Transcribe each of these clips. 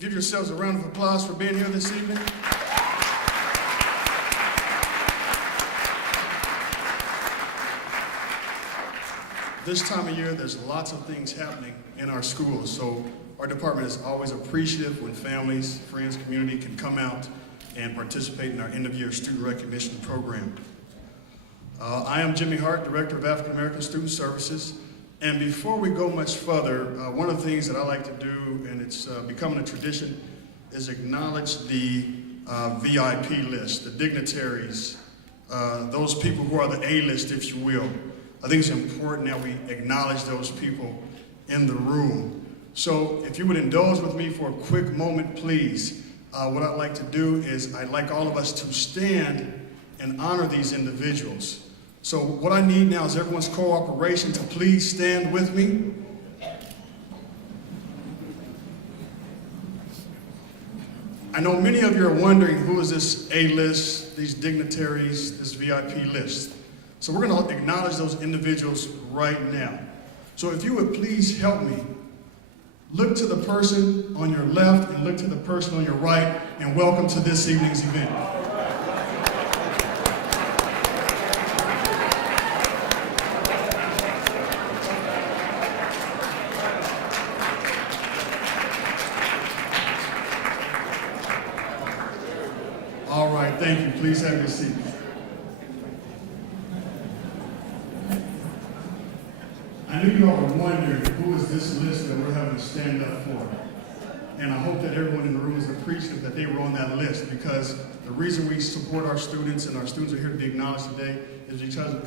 Give yourselves a round of applause for being here this evening. This time of year, there's lots of things happening in our schools, so our department is always appreciative when families, friends, community can come out and participate in our end-of-year student recognition program. I am Jimmy Hart, Director of African American Student Services, and before we go much further, one of the things that I like to do, and it's becoming a tradition, is acknowledge the VIP list, the dignitaries, those people who are the A-list, if you will. I think it's important that we acknowledge those people in the room. So if you would indulge with me for a quick moment, please. What I'd like to do is I'd like all of us to stand and honor these individuals. So what I need now is everyone's cooperation to please stand with me. I know many of you are wondering who is this A-list, these dignitaries, this VIP list. So we're going to acknowledge those individuals right now. So if you would please help me, look to the person on your left and look to the person on your right, and welcome to this evening's event. All right, thank you. Please have your seat. I knew you all were wondering who is this list that we're having to stand up for. And I hope that everyone in the room is appreciative that they were on that list, because the reason we support our students and our students are here to be acknowledged today is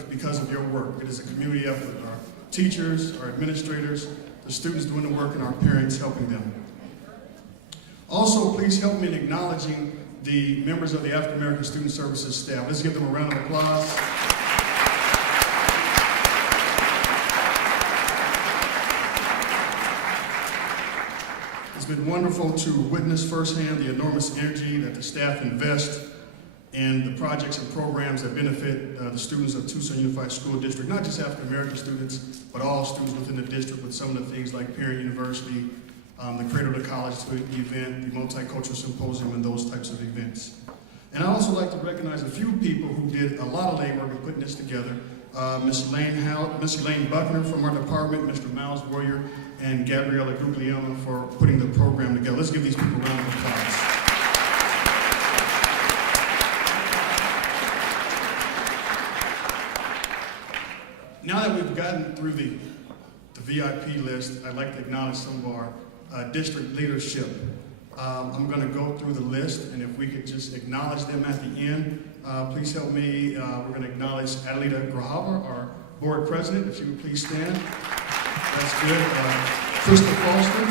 because of your work. It is a community effort. Our teachers, our administrators, the students doing the work, and our parents helping them. Also, please help me in acknowledging the members of the African American Student Services staff. Let's give them a round of applause. It's been wonderful to witness firsthand the enormous energy that the staff invest in the projects and programs that benefit the students of Tucson Unified School District, not just African American students, but all students within the district, with some of the things like Parent University, the Cradle to College event, the Multicultural Symposium, and those types of events. And I also like to recognize a few people who did a lot of legwork in putting this together. Ms. Elaine Buckner from our department, Mr. Miles Warrior, and Gabriella Guglielmo for putting the program together. Let's give these people a round of applause. Now that we've gotten through the VIP list, I'd like to acknowledge some of our district leadership. I'm going to go through the list, and if we could just acknowledge them at the end. Please help me. We're going to acknowledge Adelita Grahava, our board president. If you would please stand. That's good. Krista Foster,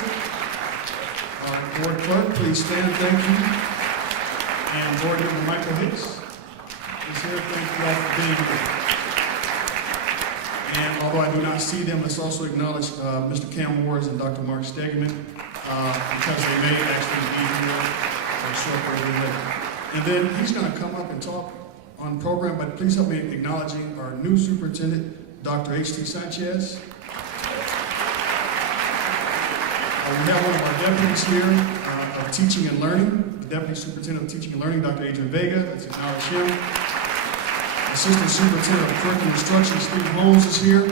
our board clerk, please stand. Thank you. And board member Michael Hicks is here. Thank you all for being here. And although I do not see them, let's also acknowledge Mr. Cam Wars and Dr. Mark Stegman, because they may actually be here for a short period. And then he's going to come up and talk on the program, but please help me in acknowledging our new superintendent, Dr. H.T. Sanchez. We have one of our deputies here of teaching and learning, the Deputy Superintendent of Teaching and Learning, Dr. Adrian Vega. Let's acknowledge him. Assistant Superintendent of Curriculum Instruction, Steve Holmes, is here.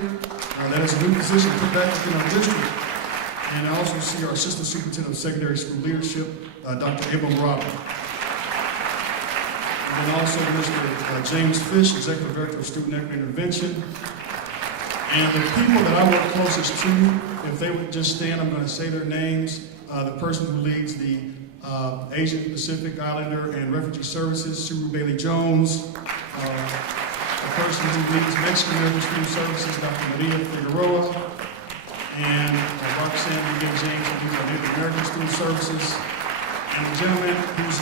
That is a new position put back in our district. And I also see our Assistant Superintendent of Secondary School Leadership, Dr. Abel Robert. And then also Mr. James Fish, Executive Director of Student Equity Intervention. And the people that I work closest to, if they would just stand, I'm going to say their names. The person who leads the Asian Pacific Islander and Refugee Services, Sue Bailey Jones. The person who leads Mexican American Student Services, Dr. Maria Figueroa. And Roxanne Miguel James, who leads our Native American Student Services. And the gentleman who's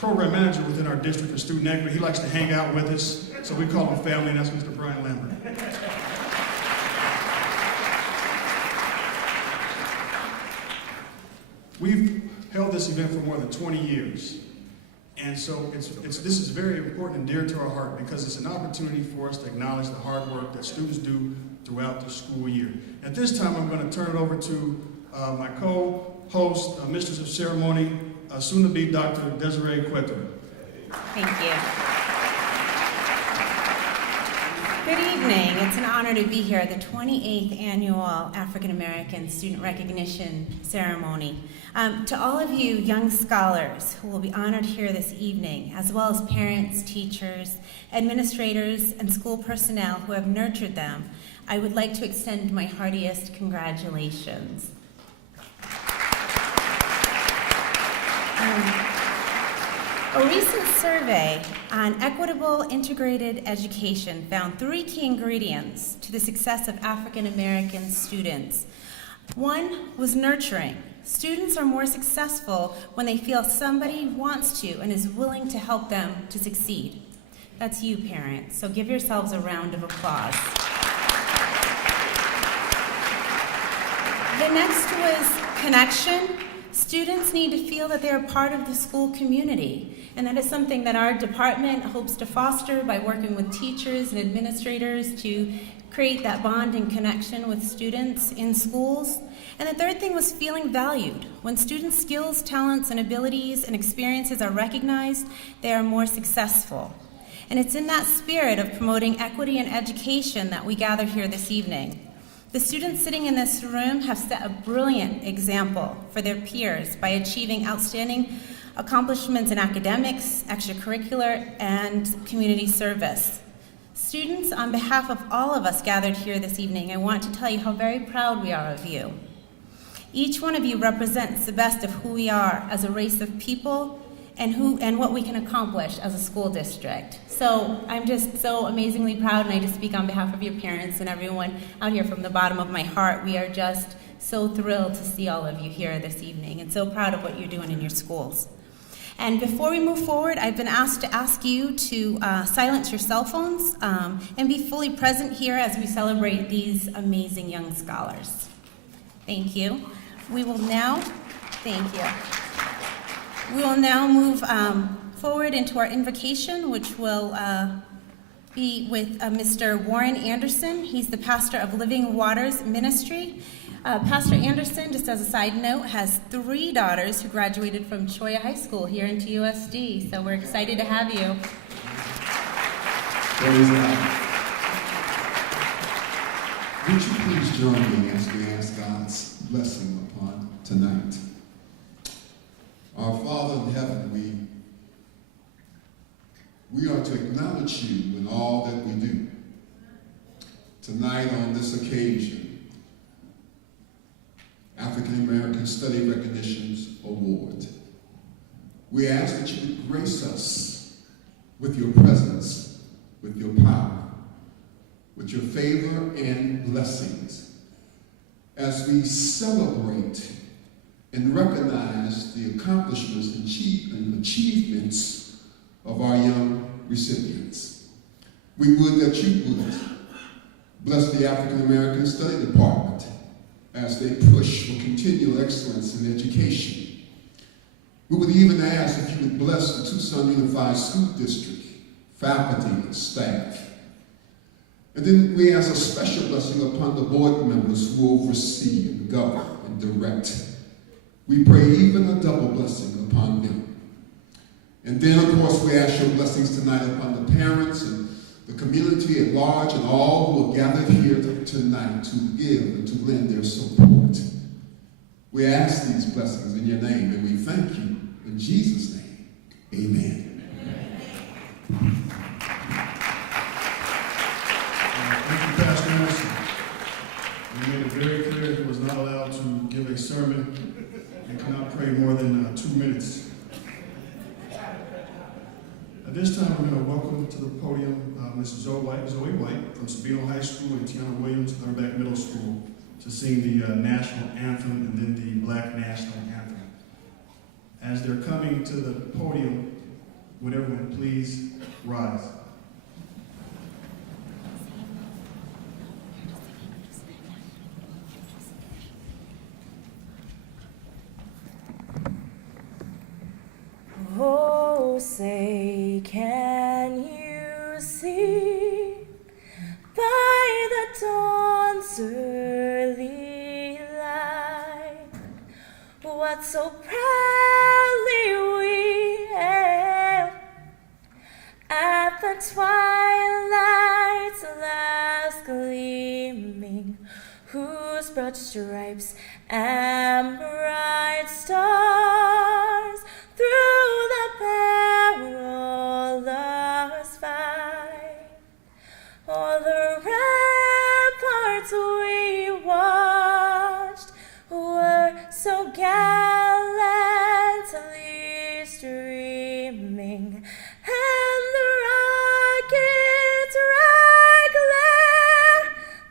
program manager within our district of student equity. He likes to hang out with us, so we call him family, and that's Mr. Brian Lambert. We've held this event for more than 20 years. And so this is very important and dear to our heart, because it's an opportunity for us to acknowledge the hard work that students do throughout the school year. At this time, I'm going to turn it over to my co host, Mistress of Ceremony, soon-to-be Dr. Desiree Quetto. Thank you. Good evening. It's an honor to be here at the 28th Annual African American Student Recognition Ceremony. To all of you young scholars who will be honored here this evening, as well as parents, teachers, administrators, and school personnel who have nurtured them, I would like to extend my heartiest congratulations. A recent survey on equitable integrated education found 3 key ingredients to the success of African American students. One was nurturing. Students are more successful when they feel somebody wants to and is willing to help them to succeed. That's you, parents, so give yourselves a round of applause. The next was connection. Students need to feel that they are part of the school community, and that is something that our department hopes to foster by working with teachers and administrators to create that bond and connection with students in schools. And the third thing was feeling valued. When students' skills, talents, and abilities and experiences are recognized, they are more successful. And it's in that spirit of promoting equity in education that we gather here this evening. The students sitting in this room have set a brilliant example for their peers by achieving outstanding accomplishments in academics, extracurricular, and community service. Students, on behalf of all of us gathered here this evening, I want to tell you how very proud we are of you. Each one of you represents the best of who we are as a race of people and what we can accomplish as a school district. So I'm just so amazingly proud, and I just speak on behalf of your parents and everyone out here from the bottom of my heart. We are just so thrilled to see all of you here this evening and so proud of what you're doing in your schools. And before we move forward, I've been asked to ask you to silence your cell phones and be fully present here as we celebrate these amazing young scholars. Thank you. We will now move forward into our invocation, which will be with Mr. Warren Anderson. He's the pastor of Living Waters Ministry. Pastor Anderson, just as a side note, has 3 daughters who graduated from Choya High School here in TUSD, so we're excited to have you. Praise God. Would you please join me as we ask God's blessing upon tonight? Our Father in heaven, we are to acknowledge you in all that we do. Tonight on this occasion, African American Study Recognitions Award. We ask that you would grace us with your presence, with your power, with your favor and blessings as we celebrate and recognize the accomplishments and achievements of our young recipients. We would that you would bless the African American Study Department as they push for continual excellence in education. We would even ask if you would bless the Tucson Unified School District, faculty and staff. And then we ask a special blessing upon the board members who oversee and govern and direct. We pray even a double blessing upon them. And then, of course, we ask your blessings tonight upon the parents and the community at large and all who are gathered here tonight to give and to lend their support. We ask these blessings in your name, and we thank you in Jesus' name. Amen. Thank you, Pastor Anderson. You made it very clear he was not allowed to give a sermon and cannot pray more than 2 minutes. At this time, we're going to welcome to the podium Mrs. Zoe White from Sabino High School and Tiana Williams, Thunderback Middle School, to sing the national anthem and then the Black national anthem. As they're coming to the podium, would everyone please rise? Oh, say, can you see by the dawn's early light what what so proudly we hailed at the twilight's last gleaming, whose broad stripes and bright stars through the perilous fight, o'er the ramparts we watched were so gallantly streaming, and the rocket's red glare,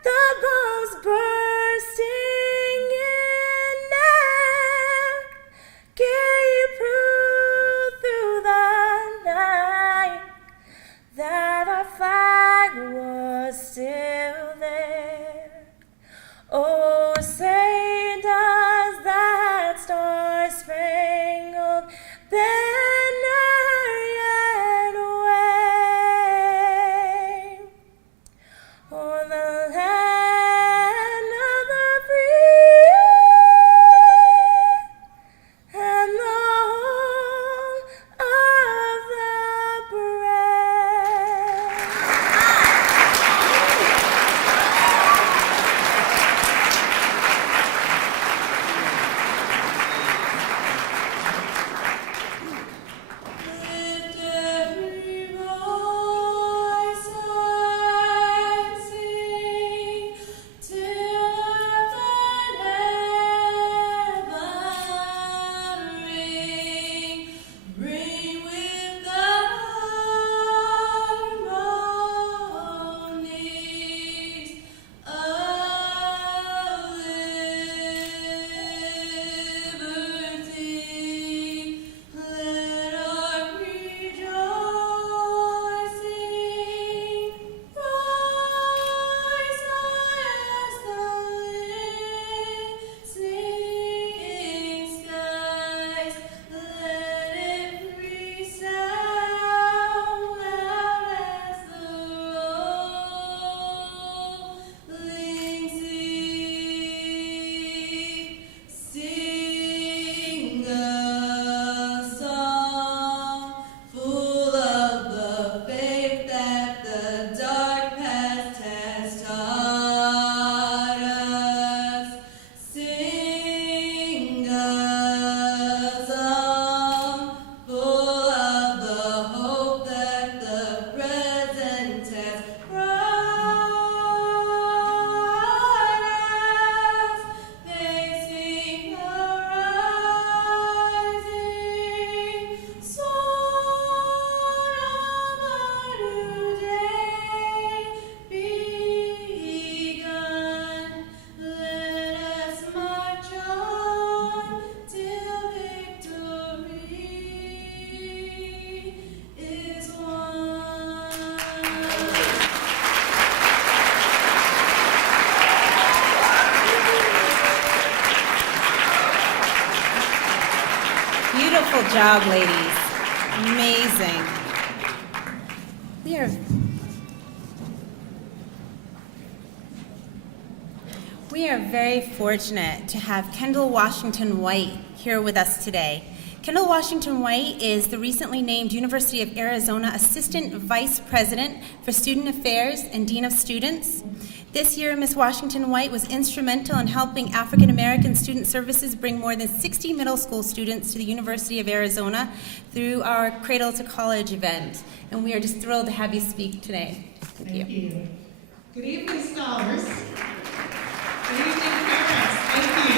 the bombs bursting in air, gave proof through the night that our flag was still there. Oh, say does that star-spangled banner yet wave o'er the land of the free and the home of the brave? Lift every voice and sing till earth and heaven ring. Ring with the harmonies of liberty. Let our rejoicing rise as the listening skies. Let it resound loud as the rolling sea. Sing a song full of the faith that the dark past has taught us. Sing a song full of the hope that the present has brought us. Facing the rising sun of a new day begun. Let us march on till victory is won. Beautiful job, ladies. Amazing. We are very fortunate to have Kendall Washington White here with us today. Kendall Washington White is the recently named University of Arizona Assistant Vice President for Student Affairs and Dean of Students. This year, Ms. Washington White was instrumental in helping African American Student Services bring more than 60 middle school students to the University of Arizona through our Cradle to College event. And we are just thrilled to have you speak today. Thank you. Thank you. Good evening, scholars. Good evening, parents. Thank you.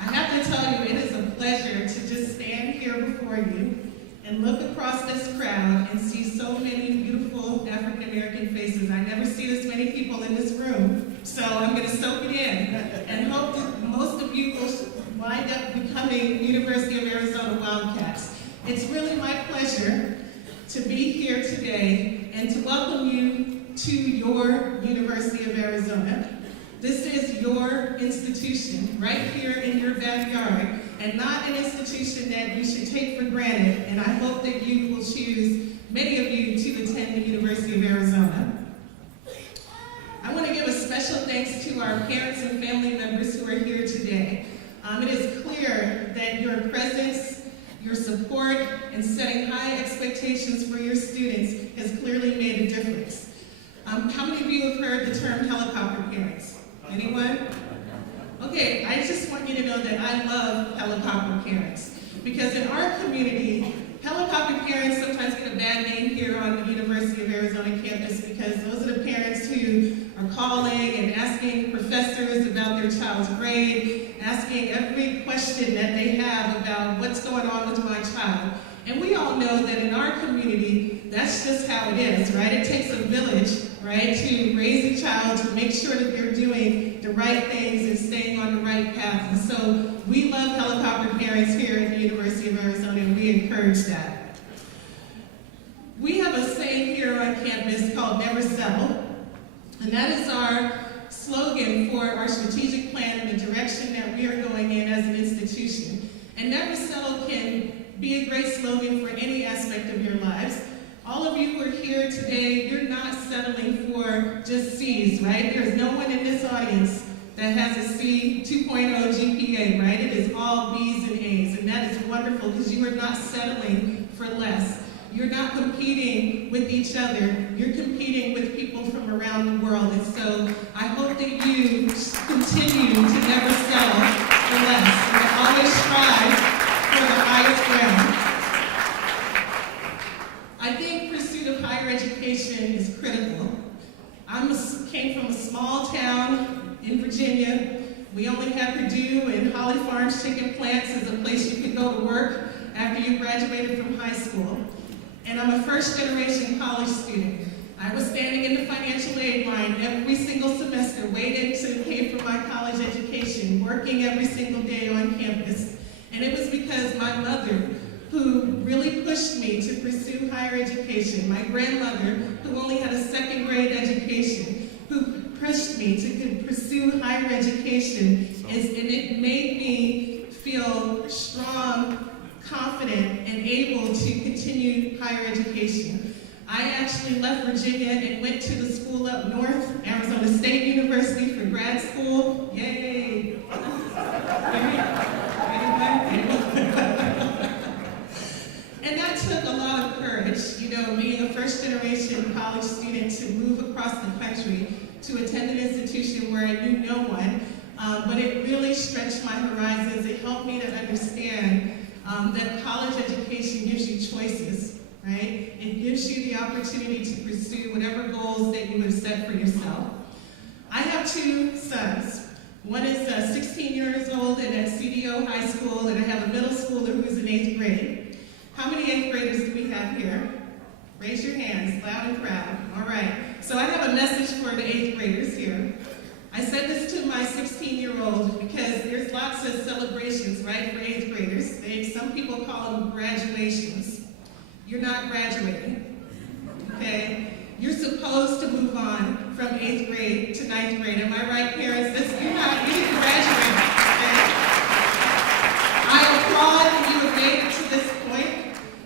I have to tell you, it is a pleasure to just stand here before you and look across this crowd and see so many beautiful African American faces. I never see this many people in this room, so I'm going to soak it in and hope that most of you will wind up becoming University of Arizona Wildcats. It's really my pleasure to be here today and to welcome you to your University of Arizona. This is your institution right here in your backyard, and not an institution that you should take for granted, and I hope that you will choose, many of you, to attend the University of Arizona. I want to give a special thanks to our parents and family members who are students has clearly made a difference. How many of you have heard the term helicopter parents? Anyone? Okay, I just want you to know that I love helicopter parents, because in our community, helicopter parents sometimes get a bad name here on the University of Arizona campus, because those are the parents who are calling and asking professors about their child's grade, asking every question that they have about what's going on with my child. And we all know that in our community, that's just how it is, right? It takes a village, right, to raise a child, to make sure that they're doing the right things and staying on the right path. And so we love helicopter parents here at the University of Arizona, and we encourage that. We have a saying here on campus called "Never Settle," and that is our slogan for our strategic plan and the direction that we are going in as an institution. And "Never Settle" can be a great slogan for any aspect of your lives. All of you who are here today, you're not settling for just C's, right? There's no one in this audience that has a C 2.0 GPA, right? It is all B's and A's, and that is wonderful, because you are not settling for less. You're not competing with each other. You're competing with people from around the world. And so I hope that you continue to never settle for less, and to always strive for the highest ground. I think pursuit of higher education is critical. I came from a small town in Virginia. We only had Purdue and Holly Farms chicken plants as a place you could go to work after you graduated from high school. And I'm a first-generation college student. I was standing in the financial aid line every single semester, waiting to pay for my college education, working every single day on campus. And it was because my mother, who really pushed me to pursue higher education, my grandmother, who only had a second grade education, who pushed me to pursue higher education, and it made me feel strong, confident, and able to continue higher education. I actually left Virginia and went to the school up north, Arizona State University, for grad school. Yay! And that took a lot of courage, being a first-generation college student, to move across the country to attend an institution where I knew no one. But it really stretched my horizons. It helped me to understand that college education gives you choices, right? It gives you the opportunity to pursue whatever goals that you have set for yourself. I have two sons. One is 16 years old and at CDO High School, and I have a middle schooler who's in 8th grade. How many 8th graders do we have here? Raise your hands, loud and proud. All right. So I have a message for the 8th graders here. I said this to my 16-year-old because there's lots of celebrations, right, for 8th graders. Some people call them graduations. You're not graduating, okay? You're supposed to move on from 8th grade to 9th grade. Am I right, parents? You didn't graduate, okay? I applaud that you have made it to this point,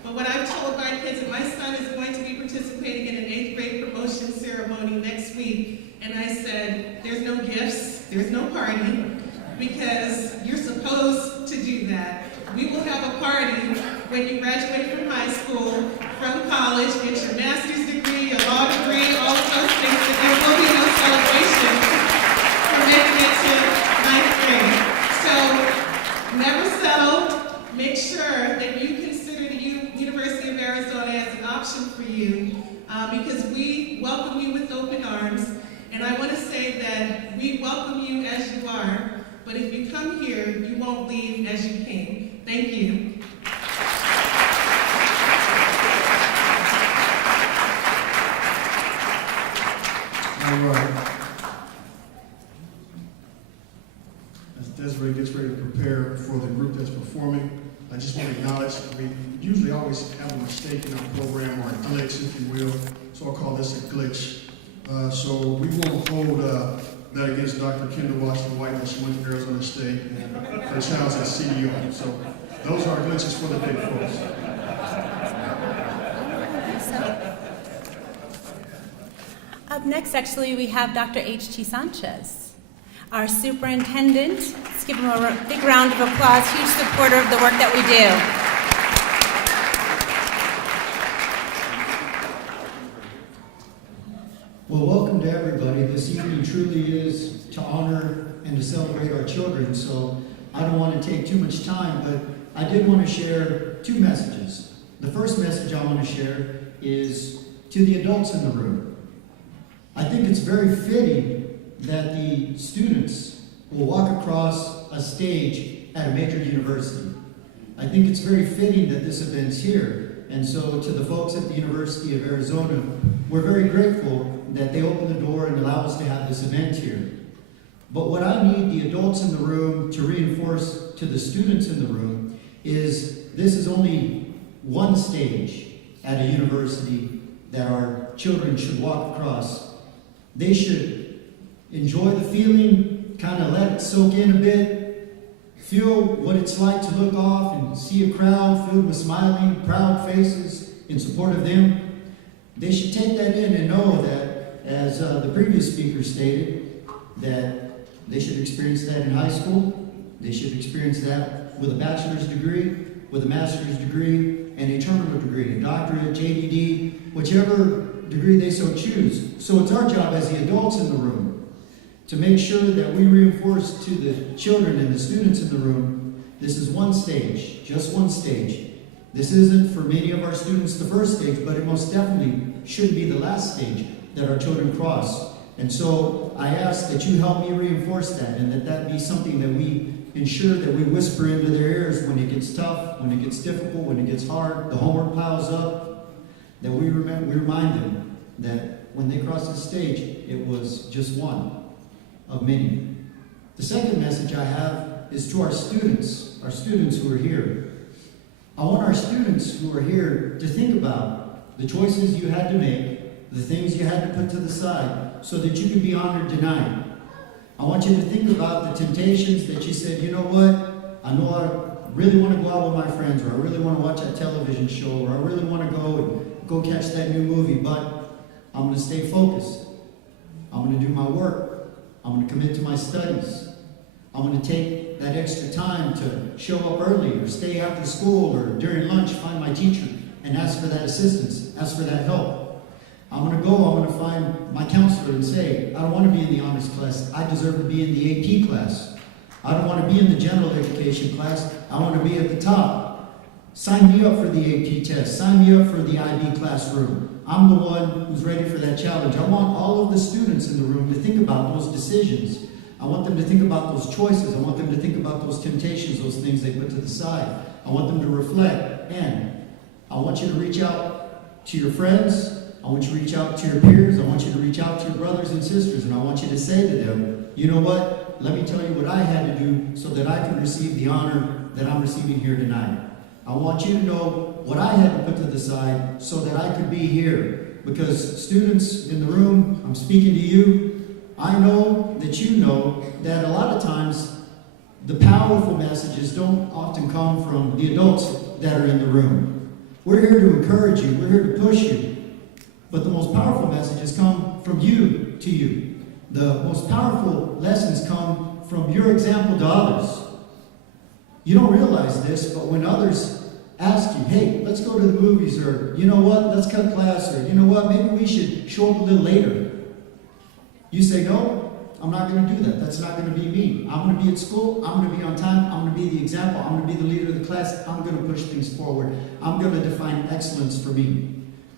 but what I've told my kids, and my son is going to be participating in an 8th grade promotion ceremony next week, and I said, there's no gifts, there's no party, because you're supposed to do that. We will have a party when you graduate from high school, from college, get your master's degree, your law degree, all of those things, but there will be no celebration for making it to 9th grade. So never settle. Make sure that you consider the University of Arizona as an option for you, because we welcome you with open arms. And I want to say that we welcome you as you are, but if you come here, you won't leave as you came. Thank you. All right. As Desiree gets ready to prepare for the group that's performing, I just want to acknowledge we usually always have a mistake in our program, or a glitch, if you will. So I'll call this a glitch. So we won't hold that against Dr. Kendall Washington White that she went to Arizona State and her child's at CDO. So those are glitches for the day, folks. Up next, actually, we have Dr. H.T. Sanchez, our superintendent. Let's give him a big round of applause, huge supporter of the work that we do. Well, welcome to everybody. This evening truly is to honor and to celebrate our children, so I don't want to take too much time, but I did want to share two messages. The first message I want to share is to the adults in the room. I think it's very fitting that the students will walk across a stage at a major university. I think it's very fitting that this event's here. And so to the folks at the University of Arizona, we're very grateful that they opened the door and allow us to have this event here. But what I need the adults in the room to reinforce to the students in the room is this is only one stage at a university that our children should walk across. They should enjoy the feeling, kind of let it soak in a bit, feel what it's like to look off and see a crowd filled with smiling, proud faces in support of them. They should take that in and know that, as the previous speaker stated, that they should experience that in high school. They should experience that with a bachelor's degree, with a master's degree, and a terminal degree, a doctorate, JDD, whichever degree they so choose. So it's our job as the adults in the room to make sure that we reinforce to the children and the students in the room, this is one stage, just one stage. This isn't for many of our students the first stage, but it most definitely should be the last stage that our children cross. And so I ask that you help me reinforce that, and that be something that we ensure that we whisper into their ears when it gets tough, when it gets difficult, when it gets hard, the homework piles up, that we remind them that when they cross the stage, it was just one of many. The second message I have is to our students who are here. I want our students who are here to think about the choices you had to make, the things you had to put to the side so that you can be honored tonight. I want you to think about the temptations that you said, you know what, I know I really want to go out with my friends, or I really want to watch that television show, or I really want to go catch that new movie, but I'm going to stay focused. I'm going to do my work. I'm going to commit to my studies. I'm going to take that extra time to show up early or stay after school or during lunch, find my teacher and ask for that assistance, ask for that help. I'm going to find my counselor and say, I don't want to be in the honors class. I deserve to be in the AP class. I don't want to be in the general education class. I want to be at the top. Sign me up for the AP test. Sign me up for the IB classroom. I'm the one who's ready for that challenge. I want all of the students in the room to think about those decisions. I want them to think about those choices. I want them to think about those temptations, those things they put to the side. I want them to reflect. And I want you to reach out to your friends. I want you to reach out to your peers. I want you to reach out to your brothers and sisters. And I want you to say to them, you know what? Let me tell you what I had to do so that I can receive the honor that I'm receiving here tonight. I want you to know what I had to put to the side so that I could be here. Because students in the room, I'm speaking to you. I know that you know that a lot of times the powerful messages don't often come from the adults that are in the room. We're here to encourage you. We're here to push you. But the most powerful messages come from you to you. The most powerful lessons come from your example to others. You don't realize this, but when others ask you, hey, let's go to the movies, or you know what, let's cut class, or you know what, maybe we should show up a little later. You say, no, I'm not going to do that. That's not going to be me. I'm going to be at school. I'm going to be on time. I'm going to be the example. I'm going to be the leader of the class. I'm going to push things forward. I'm going to define excellence for me.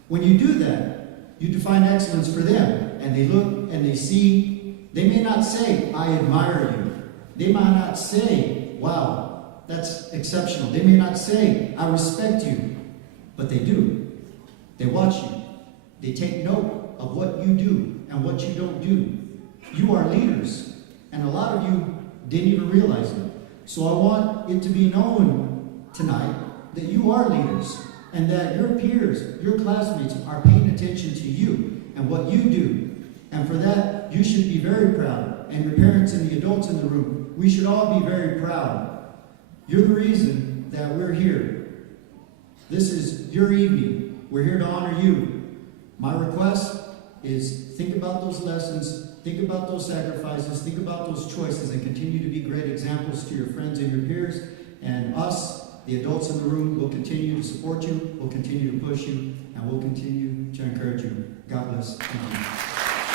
When you do that, you define excellence for them. And they look and they see. They may not say, I admire you. They might not say, wow, that's exceptional. They may not say, I respect you. But they do. They watch you. They take note of what you do and what you don't do. You are leaders, and a lot of you didn't even realize it. So I want it to be known tonight that you are leaders, and that your peers, your classmates are paying attention to you and what you do. And for that, you should be very proud. And your parents and the adults in the room, we should all be very proud. You're the reason that we're here. This is your evening. We're here to honor you. My request is think about those lessons, think about those sacrifices, think about those choices, and continue to be great examples to your friends and your peers. And us, the adults in the room, will continue to support you, will continue to push you, and will continue to encourage you. God bless. Thank you.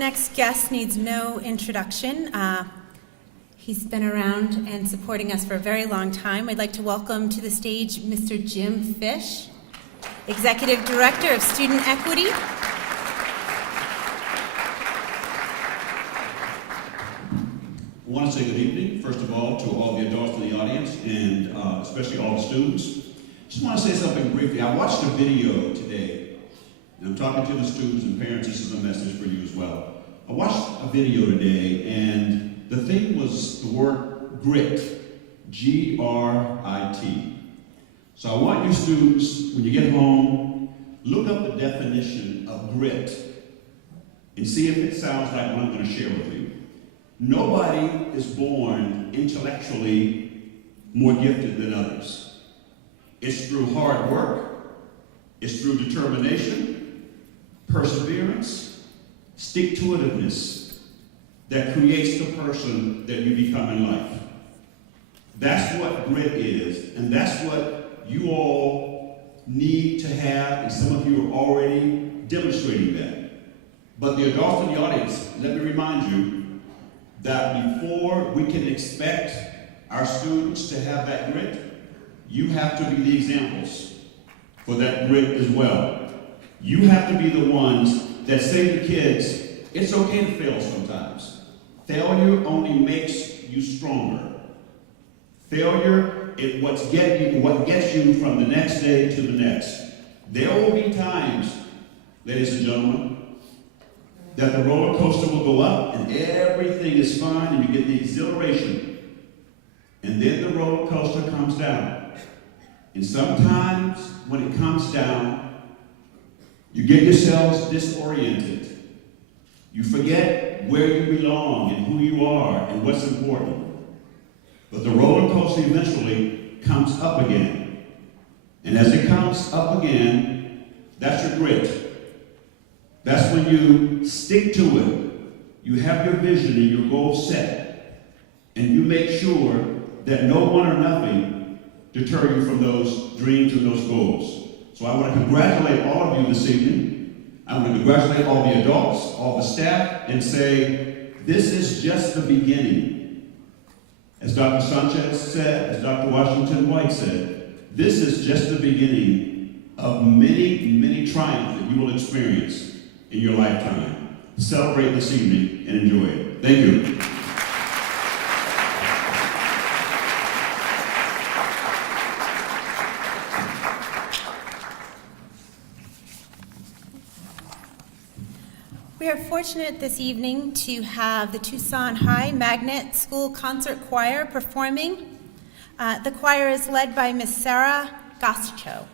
next guest needs no introduction. He's been around and supporting us for a very long time. I'd like to welcome to the stage Mr. Jim Fish, Executive Director of Student Equity. I want to say good evening, first of all, to all the adults in the audience, and especially all the students. Just want to say something briefly. I watched a video today, and I'm talking to the students and parents. This is a message for you as well. I watched a video today, and the thing was the word grit, G-R-I-T. So I want you students, when you get home, look up the definition of grit and see if it sounds like what I'm going to share with you. Nobody is born intellectually more gifted than others. It's through hard work, it's through determination, perseverance, stick-to-itiveness that creates the person that you become in life. That's what grit is, and that's what you all need to have, and some of you are already demonstrating that. But the adults in the audience, let me remind you that before we can expect our students to have that grit, you have to be the examples for that grit as well. You have to be the ones that say to kids, it's okay to fail sometimes. Failure only makes you stronger. Failure is what gets you from the next day to the next. There will be times, ladies and gentlemen, that the roller coaster will go up and everything is fine and you get the exhilaration. And then the roller coaster comes down. And sometimes when it comes down, you get yourselves disoriented. You forget where you belong and who you are and what's important. But the roller coaster eventually comes up again. And as it comes up again, that's your grit. That's when you stick to it. You have your vision and your goal set. And you make sure that no one or nothing deter you from those dreams and those goals. So I want to congratulate all of you this evening. I want to congratulate all the adults, all the staff, and say, this is just the beginning. As Dr. Sanchez said, as Dr. Washington White said, this is just the beginning of many, many triumphs that you will experience in your lifetime. Celebrate this evening and enjoy it. Thank you. We are fortunate this evening to have the Tucson High Magnet School Concert Choir performing. The choir is led by Miss Sarah Goscho.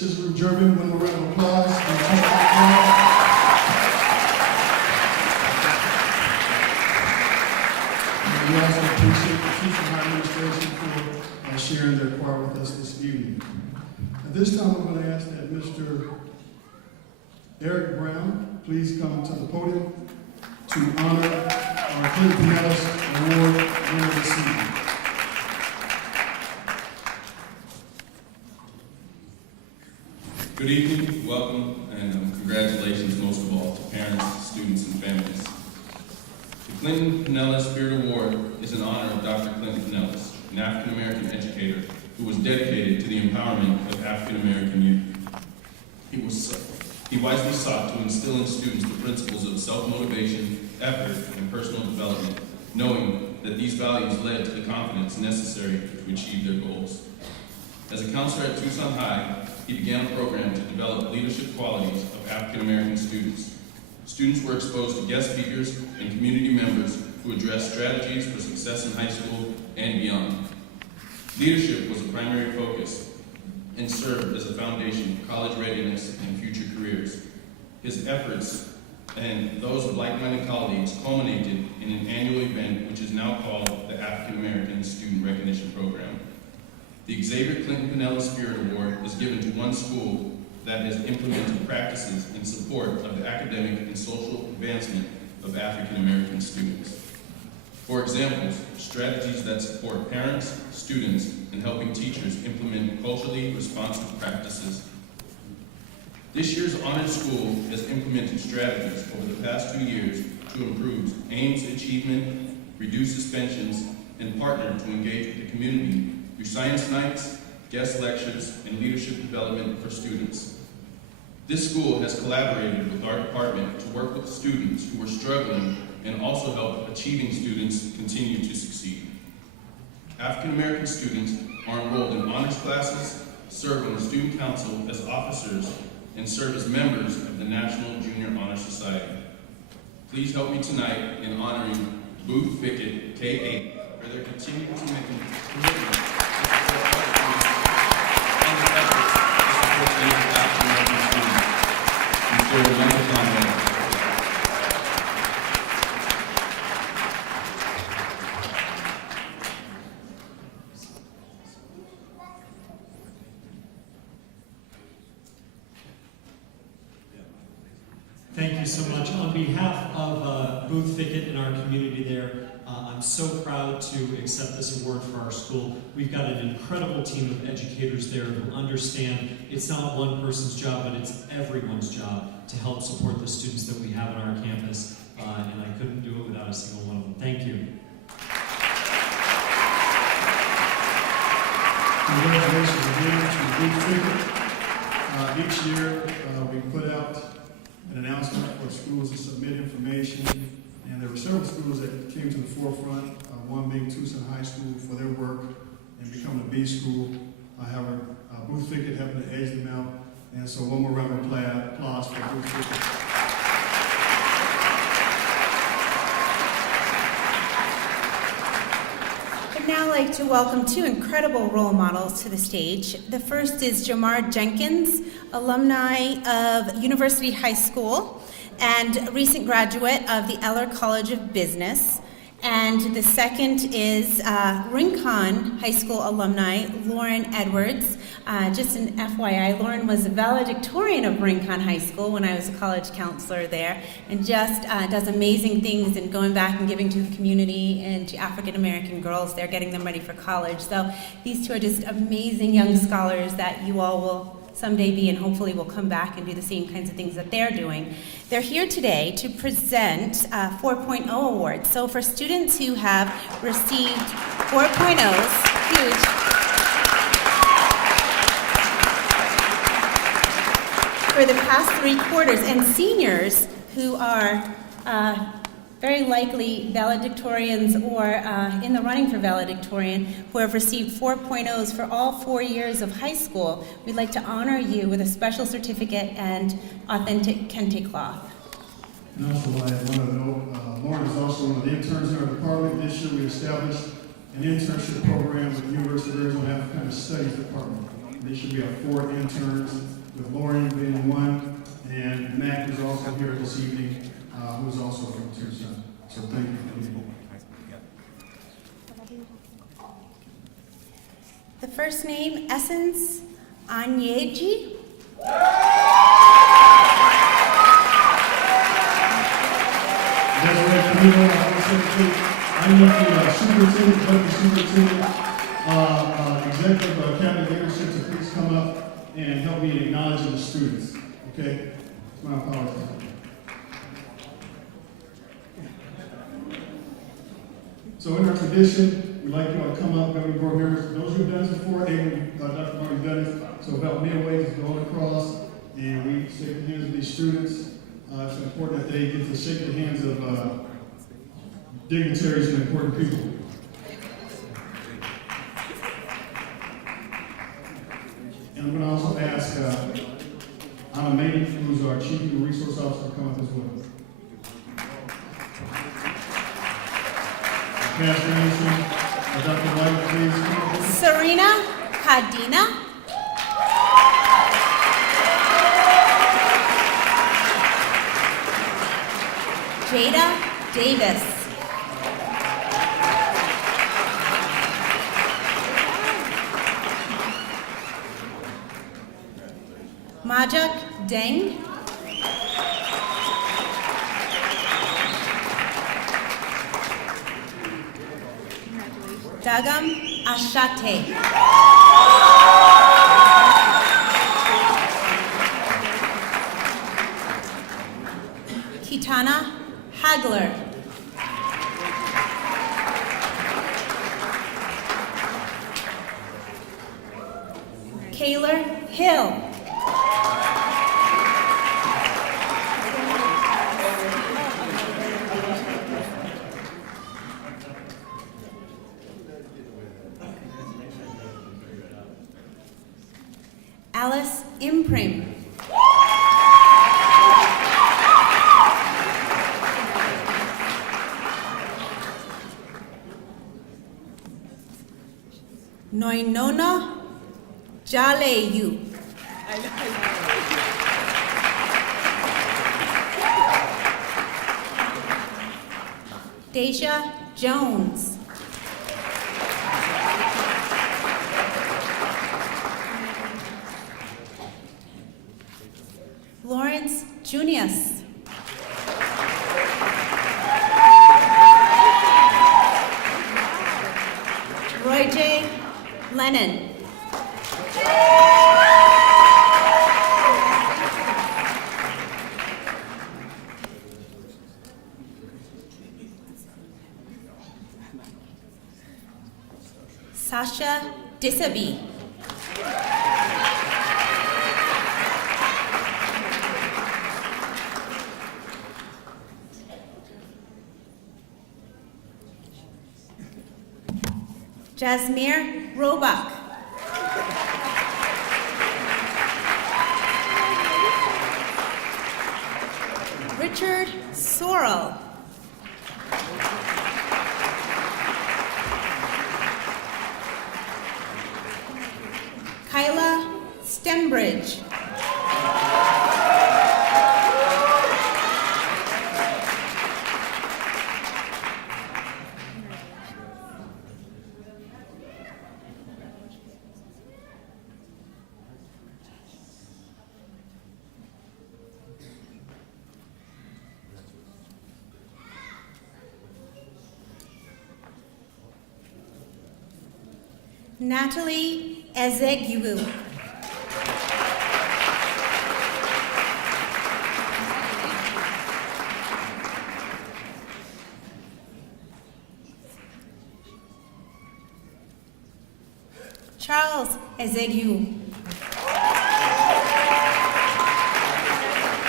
Chisholm German, one more round of applause. And we also appreciate the teacher and higher administration for sharing their choir with us this evening. At this time, I'm going to ask that Mr. Eric Brown please come to the podium to honor our Clinton Pinellas Award winner this evening. Good evening, welcome, and congratulations most of all to parents, students, and families. The Clinton Pinellas Spirit Award is in honor of Dr. Clinton Pinellas, an African-American educator who was dedicated to the empowerment of African-American youth. He wisely sought to instill in students the principles of self-motivation, effort, and personal development, knowing that these values led to the confidence necessary to achieve their goals. As a counselor at Tucson High, he began a program to develop leadership qualities of African-American students. Students were exposed to guest speakers and community members who addressed strategies for success in high school and beyond. Leadership was a primary focus and served as a foundation for college readiness and future careers. His efforts and those of like-minded colleagues culminated in an annual event which is now called the African American Student Recognition Program. The Xavier Clinton Pinellas Spirit Award is given to one school that has implemented practices in support of the academic and social advancement of African American students. For example, strategies that support parents, students, and helping teachers implement culturally responsive practices. This year's honored school has implemented strategies over the past 2 years to improve Ames achievement, reduce suspensions, and partner to engage with the community through science nights, guest lectures, and leadership development for students. This school has collaborated with our department to work with students who are struggling and also help achieving students continue to succeed. African American students are enrolled in honors classes, serve on the student council as officers, and serve as members of the National Junior Honor Society. Please help me tonight in honoring Booth Fickett, K-8, for their continued commitment to support and the efforts to support the African American students. Mr. Michael Conway. Thank you so much. On behalf of Booth Fickett and our community there, I'm so proud to accept this award for our school. We've got an incredible team of educators there who understand it's not one person's job, but it's everyone's job to help support the students that we have on our campus, and I couldn't do it without a single one of them. Thank you. Congratulations again to Booth Fickett. Each year we put out an announcement for schools to submit information, and there were several schools that came to the forefront, one being Tucson High School for their work and becoming a B school. However, Booth Fickett happened to edge them out, and so one more round of applause for Booth Fickett. I'd now like to welcome two incredible role models to the stage. The first is Jamar Jenkins, alumni of University High School and a recent graduate of the Eller College of Business. And the second is Rincon High School alumni, Lauren Edwards. Just an FYI, Lauren was a valedictorian of Rincon High School when I was a college counselor there, and just does amazing things in going back and giving to the community and to African American girls there, getting them ready for college. So these two are just amazing young scholars that you all will someday be, and hopefully will come back and do the same kinds of things that they're doing. They're here today to present 4.0 awards. So for students who have received 4.0s, huge. For the past 3 quarters, and seniors who are very likely valedictorians or in the running for valedictorian, who have received 4.0s for all 4 years of high school, we'd like to honor you with a special certificate and authentic kente cloth. And also, I want to note, Lauren is also one of the interns in our department. This year we established an internship program with the University of Arizona Africana Studies Department. They should be our 4 interns, with Lauren being one, and Mac is also here this evening, who is also from Tucson. So thank you. The first name, Essence Anyeji. Desiree Camilo, I need the superintendent, budget superintendent, executive cabinet leadership to please come up and help me in acknowledging the students. Okay? My apologies. So in our tradition, we'd like you all to come up, governing board members. Those who've done this before, Dr. Martin's done it. So about midway is going across, and we shake the hands of these students. It's important that they get to shake the hands of dignitaries and important people. And I'm going to also ask Anna May, who's our Chief Human Resource Officer, to come up as well. Pastor Anderson, Dr. White, please come up. Serena Cadena. Jada Davis. Majak Deng. Dagam Ashate. Kitana Hagler. Kaylor Hill. Alice Imprim. Noinona Jaleyu. Deja Jones. Lawrence Junius. Roy J. Lennon. Sasha Disaby. Jasmine Roebuck. Richard Sorrell. Kyla Stembridge. Natalie Ezegiwu. Charles Ezegiwu.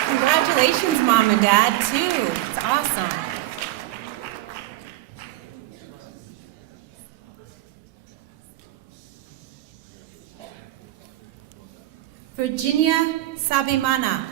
Congratulations, Mom and Dad, too. It's awesome. Virginia Sabimana.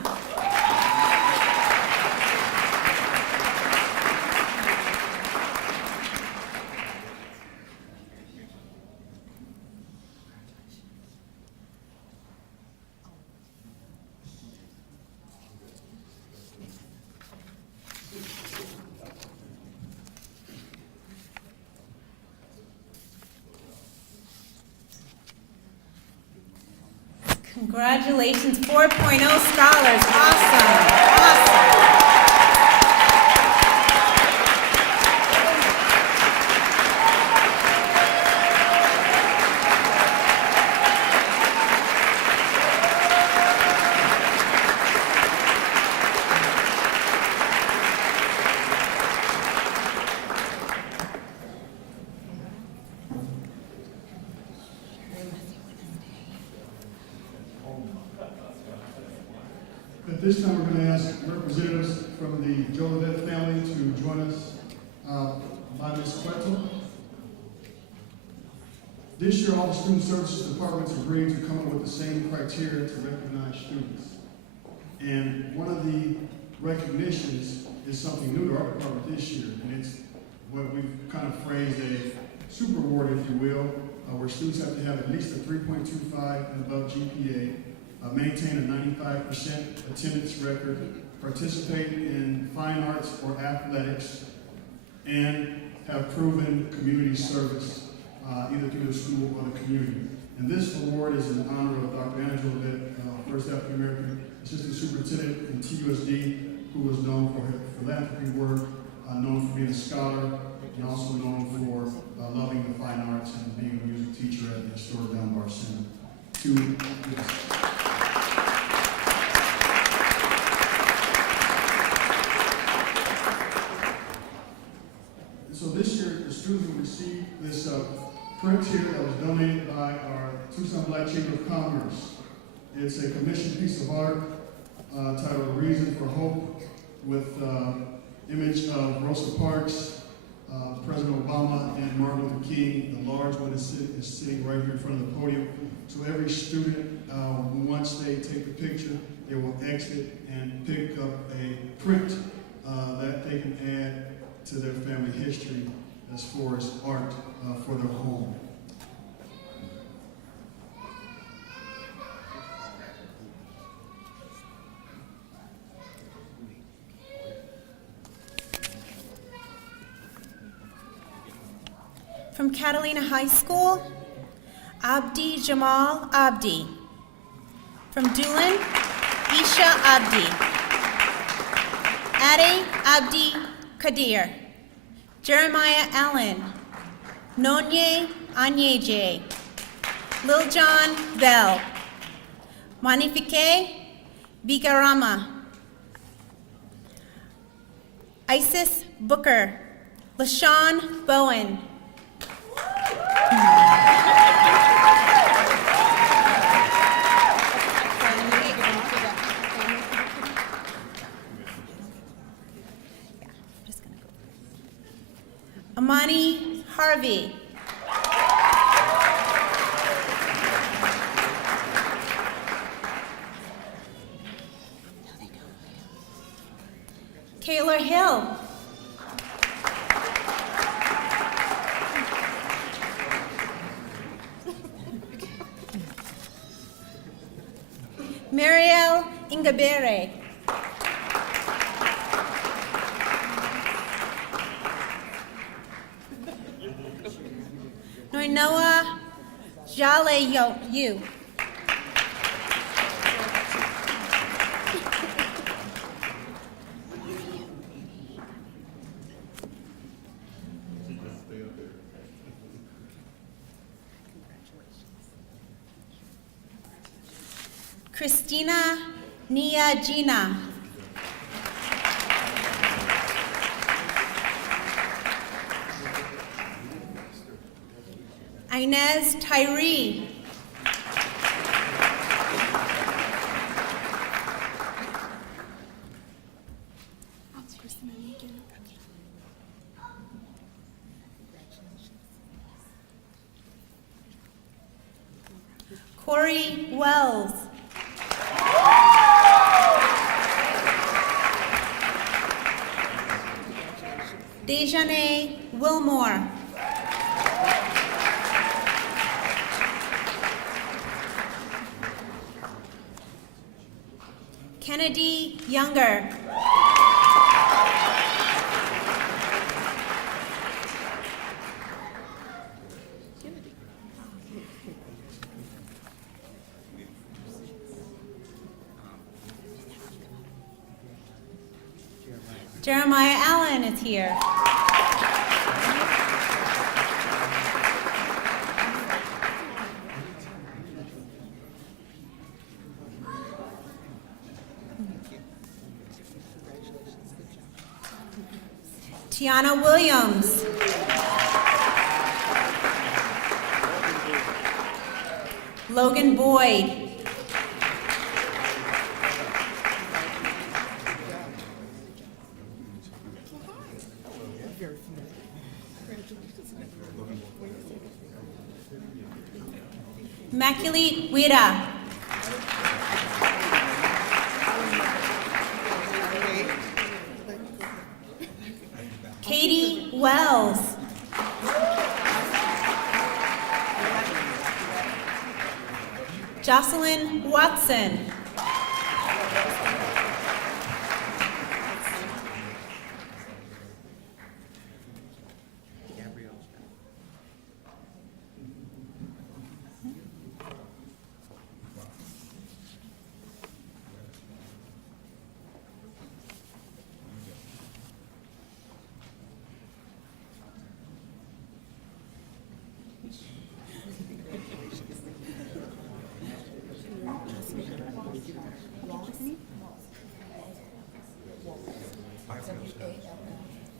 Congratulations, 4.0 scholars. Awesome. Awesome. At this time, we're going to ask representatives from the Jolivet family to join us by Ms. Cueto. This year, all the student services departments agreed to come up with the same criteria to recognize students. And one of the recognitions is something new to our department this year, and it's what we've kind of phrased a super award, if you will, where students have to have at least a 3.25 and above GPA, maintain a 95% attendance record, participate in fine arts or athletics, and have proven community service, either through the school or the community. And this award is in honor of Dr. Anna Jolivet, first African American Assistant Superintendent in TUSD, who was known for her philanthropy work, known for being a scholar, and also known for loving the fine arts and being a music teacher at the historic Dunbar Center. So this year, the students will receive this print here that was donated by our Tucson Black Chamber of Commerce. It's a commissioned piece of art titled Reason for Hope, with image of Rosa Parks, President Obama, and Martin Luther King. The large one is sitting right here in front of the podium. So every student, once they take the picture, they will exit and pick up a print that they can add to their family history as far as art for their home. From Catalina High School, Abdi Jamal Abdi. From Doolin, Isha Abdi. Ade Abdi Kadir. Jeremiah Allen. Nonye Anyeje. Lil John Bell. Manifique Bigarama. Isis Booker. LaShawn Bowen. Amani Harvey. Kayla Hill. Mariel Ingabere. Noinoa Jale Yu. Christina Nia Gina. Inez Tyree. Corey Wells. Dejane Wilmore. Kennedy Younger. Jeremiah Allen is here. Tiana Williams. Logan Boyd. Immaculate Wira. Katie Wells. Jocelyn Watson.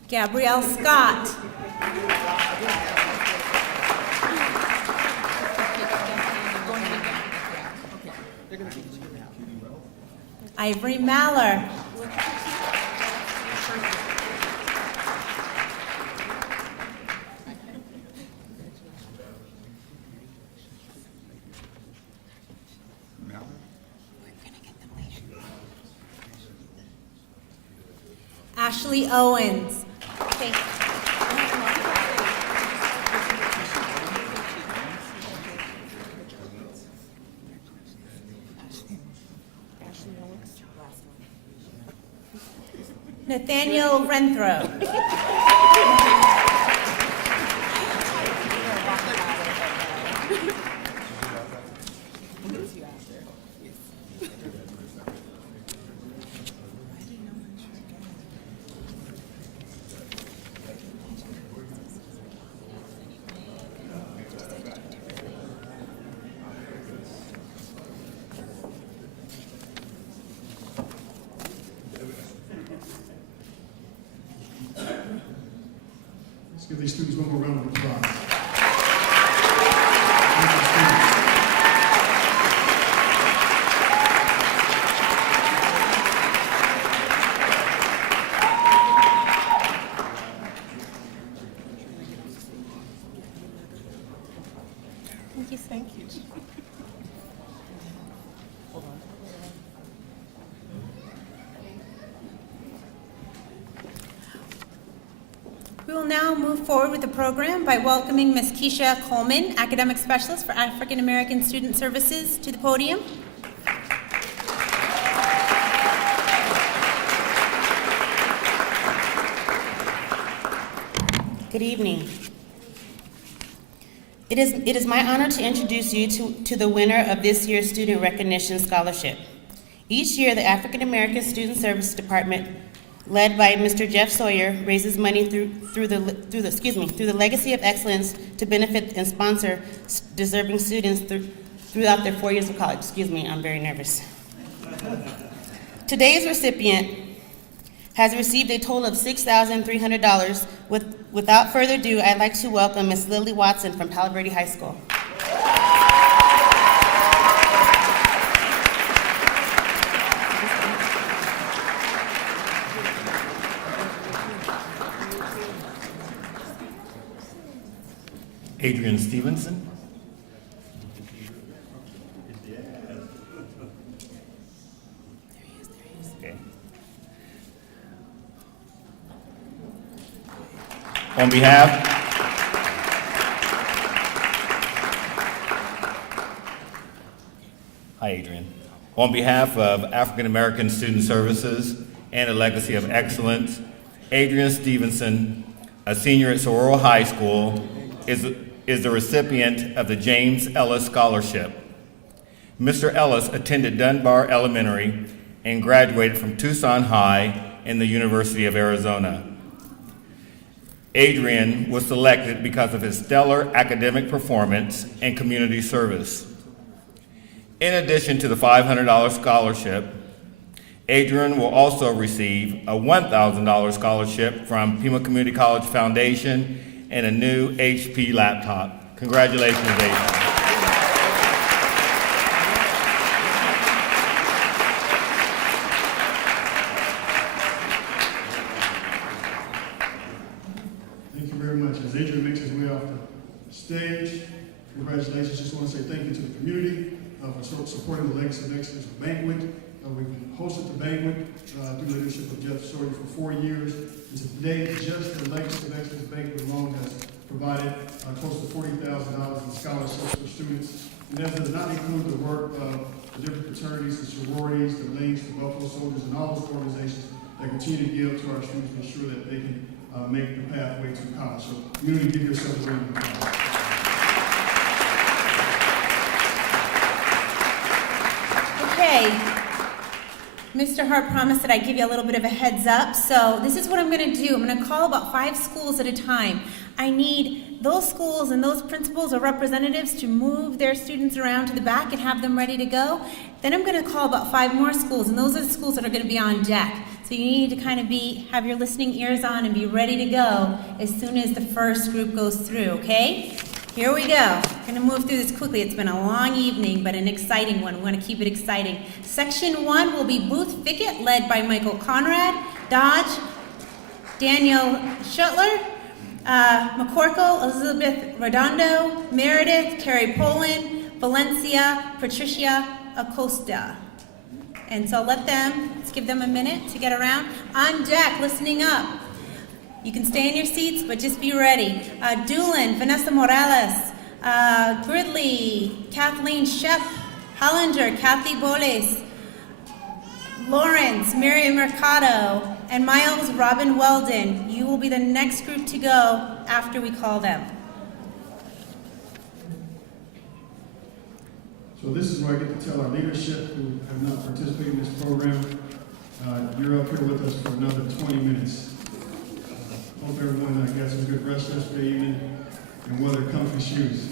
Gabrielle Scott. Ivory Maller. Ashley Owens. Okay. Nathaniel Renthrow. Let's give these students one more round of applause. Thank you, students. Thank you. We will now move forward with the program by welcoming Ms. Keisha Coleman, Academic Specialist for African American Student Services, to the podium. Good evening. It is my honor to introduce you to the winner of this year's Student Recognition Scholarship. Each year, the African American Student Services Department, led by Mr. Jeff Sawyer, raises money through the Legacy of Excellence to benefit and sponsor deserving students throughout their 4 years of college. Excuse me, I'm very nervous. Today's recipient has received a total of $6,300. Without further ado, I'd like to welcome Ms. Lily Watson from Palo Verde High School. Adrian Stevenson. Okay. On behalf Hi, Adrian. On behalf of African American Student Services and the Legacy of Excellence, Adrian Stevenson, a senior at Sororo High School, is the recipient of the James Ellis Scholarship. Mr. Ellis attended Dunbar Elementary and graduated from Tucson High in the University of Arizona. Adrian was selected because of his stellar academic performance and community service. In addition to the $500 scholarship, Adrian will also receive a $1,000 scholarship from Pima Community College Foundation and a new HP laptop. Congratulations, Adrian. Thank you very much. As Adrian makes his way off the stage, congratulations. Just want to say thank you to the community for supporting the Legacy of Excellence banquet. We've hosted the banquet through the leadership of Jeff Sawyer for 4 years. And to today, just the Legacy of Excellence banquet alone has provided close to $40,000 in scholarships for students. And that does not include the work of the different fraternities, the sororities, the Links, the Buffalo Soldiers, and all those organizations that continue to give to our students to ensure that they can make the pathway to college. So, community, give yourself a round of applause. Okay. Mr. Hart promised that I'd give you a little bit of a heads up, so this is what I'm going to do. I'm going to call about 5 schools at a time. I need those schools and those principals or representatives to move their students around to the back and have them ready to go. Then I'm going to call about 5 more schools, and those are the schools that are going to be on deck. So you need to kind of have your listening ears on and be ready to go as soon as the first group goes through, okay? Here we go. I'm going to move through this quickly. It's been a long evening, but an exciting one. We want to keep it exciting. Section 1 will be Booth Fickett, led by Michael Conrad, Dodge, Daniel Schuttler, McCorkle, Elizabeth Redondo, Meredith, Carrie Poland, Valencia, Patricia Acosta. And so let's give them a minute to get around. On deck, listening up. You can stay in your seats, but just be ready. Doolin, Vanessa Morales, Gridley, Kathleen Shep, Hollinger, Kathy Boles, Lawrence, Miriam Mercado, and Miles Robin Weldon. You will be the next group to go after we call them. So this is where I get to tell our leadership who have not participated in this program, you're up here with us for another 20 minutes. Hope everyone got some good rest yesterday evening and wore their comfy shoes.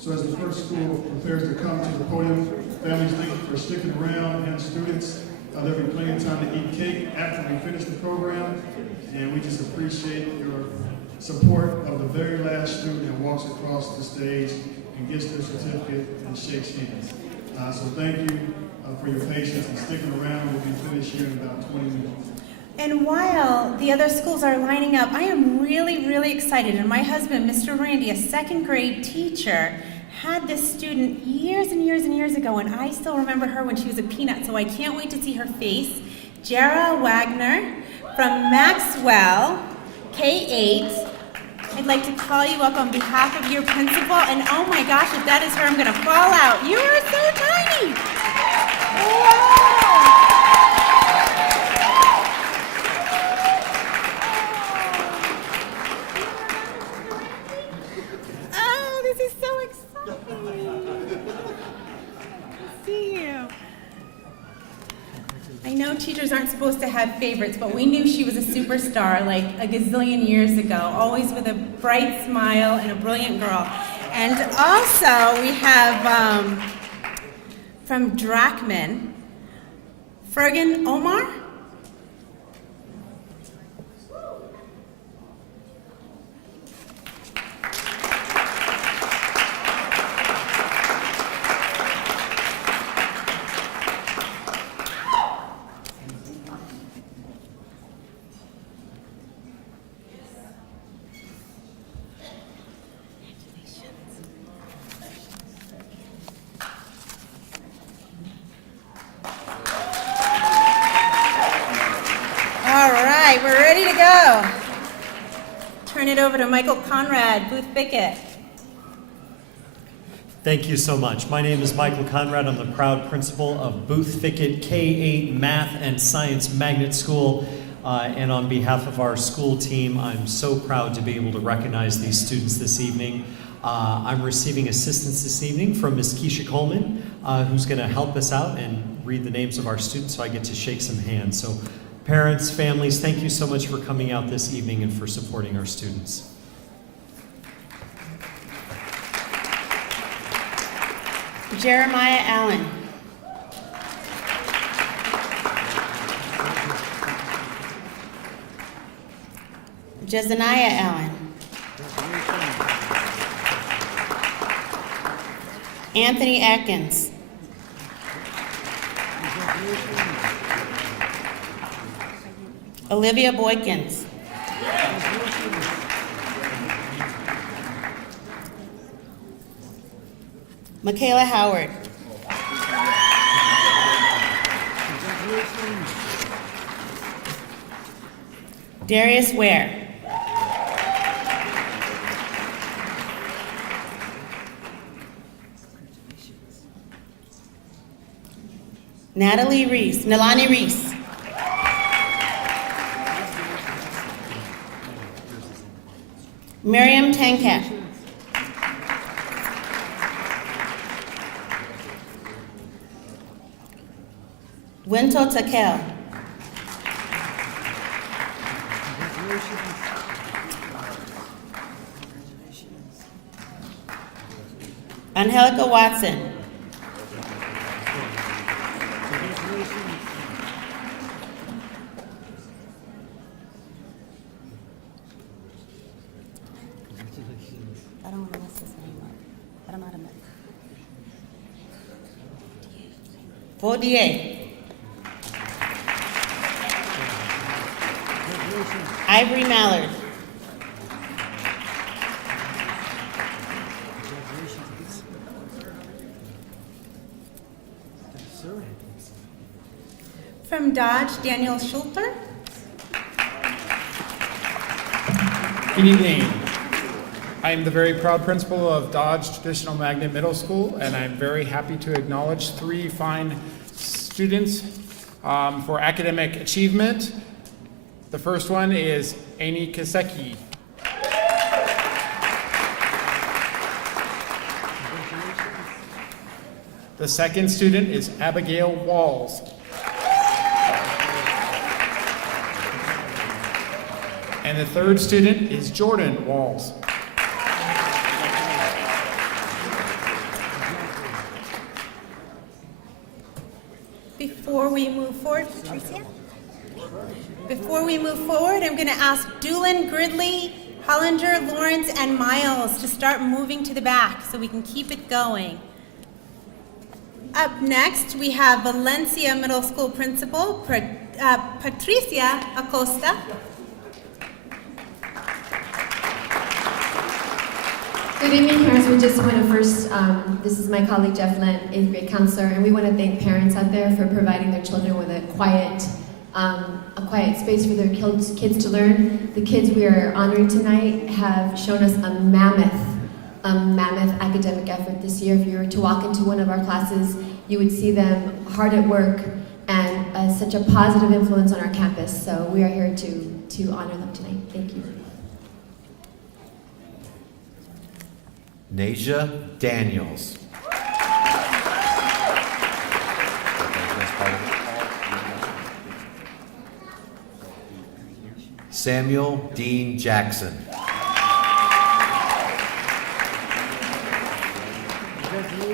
So as the first school prepares to come to the podium, families, thank you for sticking around, and students, there'll be plenty of time to eat cake after we finish the program, and we just appreciate your support of the very last student that walks across the stage and gets their certificate and shakes hands. So thank you for your patience and sticking around. We'll be finished here in about 20 minutes. And while the other schools are lining up, I am really, really excited. And my husband, Mr. Randy, a 2nd grade teacher, had this student years and years and years ago, and I still remember her when she was a peanut, so I can't wait to see her face. Jara Wagner from Maxwell, K-8. I'd like to call you up on behalf of your principal, and oh my gosh, if that is her, I'm going to fall out. You are so tiny! Wow. Oh, this is so exciting. To see you. I know teachers aren't supposed to have favorites, but we knew she was a superstar like a gazillion years ago, always with a bright smile and a brilliant girl. And also, we have from Drachman, Fergan Omar. All right, we're ready to go. Turn it over to Michael Conrad, Booth Bickett. Thank you so much. My name is Michael Conrad. I'm the proud principal of Booth Fickett K-8 Math and Science Magnet School. And on behalf of our school team, I'm so proud to be able to recognize these students this evening. I'm receiving assistance this evening from Ms. Keisha Coleman, who's going to help us out and read the names of our students so I get to shake some hands. So parents, families, thank you so much for coming out this evening and for supporting our students. Jeremiah Allen. Jezaniah Allen. Anthony Atkins. Olivia Boykins. Michaela Howard. Darius Ware. Nalani Reese. Miriam Tankat. Winto Takel. Angelica Watson. I don't want to mess his name up. I don't know how to mess it. Vaudier. Ivory Mallard. From Dodge, Daniel Schulter. Good evening. I am the very proud principal of Dodge Traditional Magnet Middle School, and I'm very happy to acknowledge 3 fine students for academic achievement. The first one is Amy Kiseki. The second student is Abigail Walls. And the third student is Jordan Walls. Before we move forward, Patricia? Before we move forward, I'm going to ask Doolin, Gridley, Hollinger, Lawrence, and Miles to start moving to the back so we can keep it going. Up next, we have Valencia Middle School Principal, Patricia Acosta. Good evening, parents. We just want to first, this is my colleague Jeff Lent, 8th grade counselor, and we want to thank parents out there for providing their children with a quiet space for their kids to learn. The kids we are honoring tonight have shown us a mammoth academic effort this year. If you were to walk into one of our classes, you would see them hard at work and such a positive influence on our campus. So we are here to honor them tonight. Thank you. Nasia Daniels. Samuel Dean Jackson.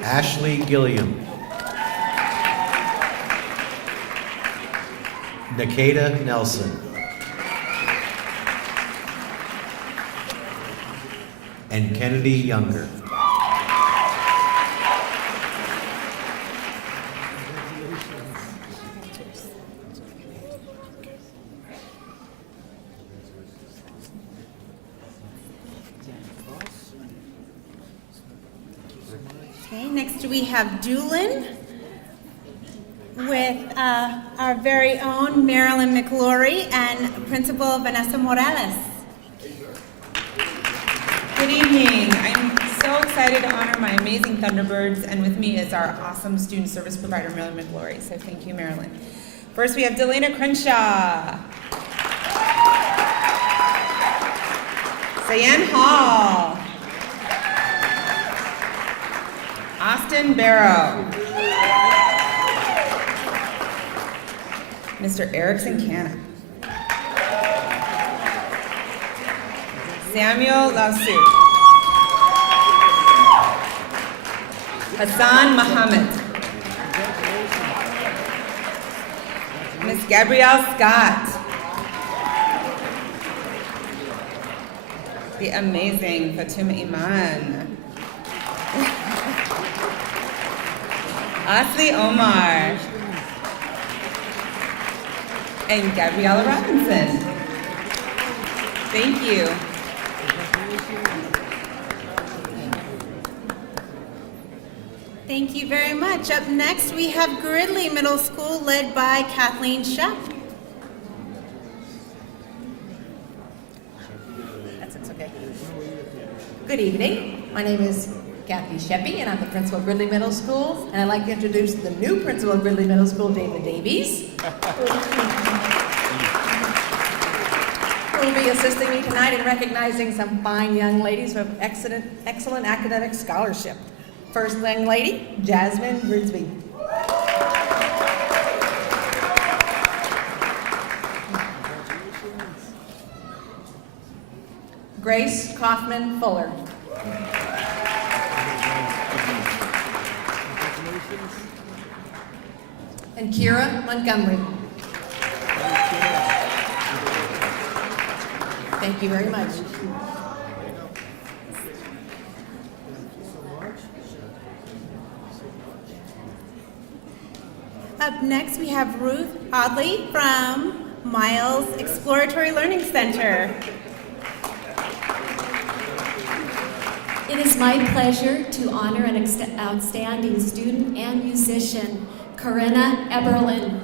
Ashley Gilliam. Nikita Nelson. And Kennedy Younger. Okay, next we have Doolin with our very own Marilyn McLaury and Principal Vanessa Morales. Good evening. I'm so excited to honor my amazing Thunderbirds, and with me is our awesome student service provider, Marilyn McLaury. So thank you, Marilyn. First, we have Delana Crenshaw. Sayan Hall. Austin Barrow. Mr. Erickson Canna. Samuel Lausu. Hassan Muhammad. Miss Gabrielle Scott. The amazing Fatuma Iman. Asli Omar. And Gabriella Robinson. Thank you. Thank you very much. Up next, we have Gridley Middle School, led by Kathleen Shepp. It's okay. Good evening. My name is Kathy Sheppy, and I'm the principal of Gridley Middle School. And I'd like to introduce the new principal of Gridley Middle School, David Davies, who will be assisting me tonight in recognizing some fine young ladies who have excellent academic scholarship. First young lady, Jasmine Grigsby. Grace Kaufman Fuller. And Kira Montgomery. Thank you very much. Up next, we have Ruth Audley from Miles Exploratory Learning Center. It is my pleasure to honor an outstanding student and musician, Corinna Eberlin.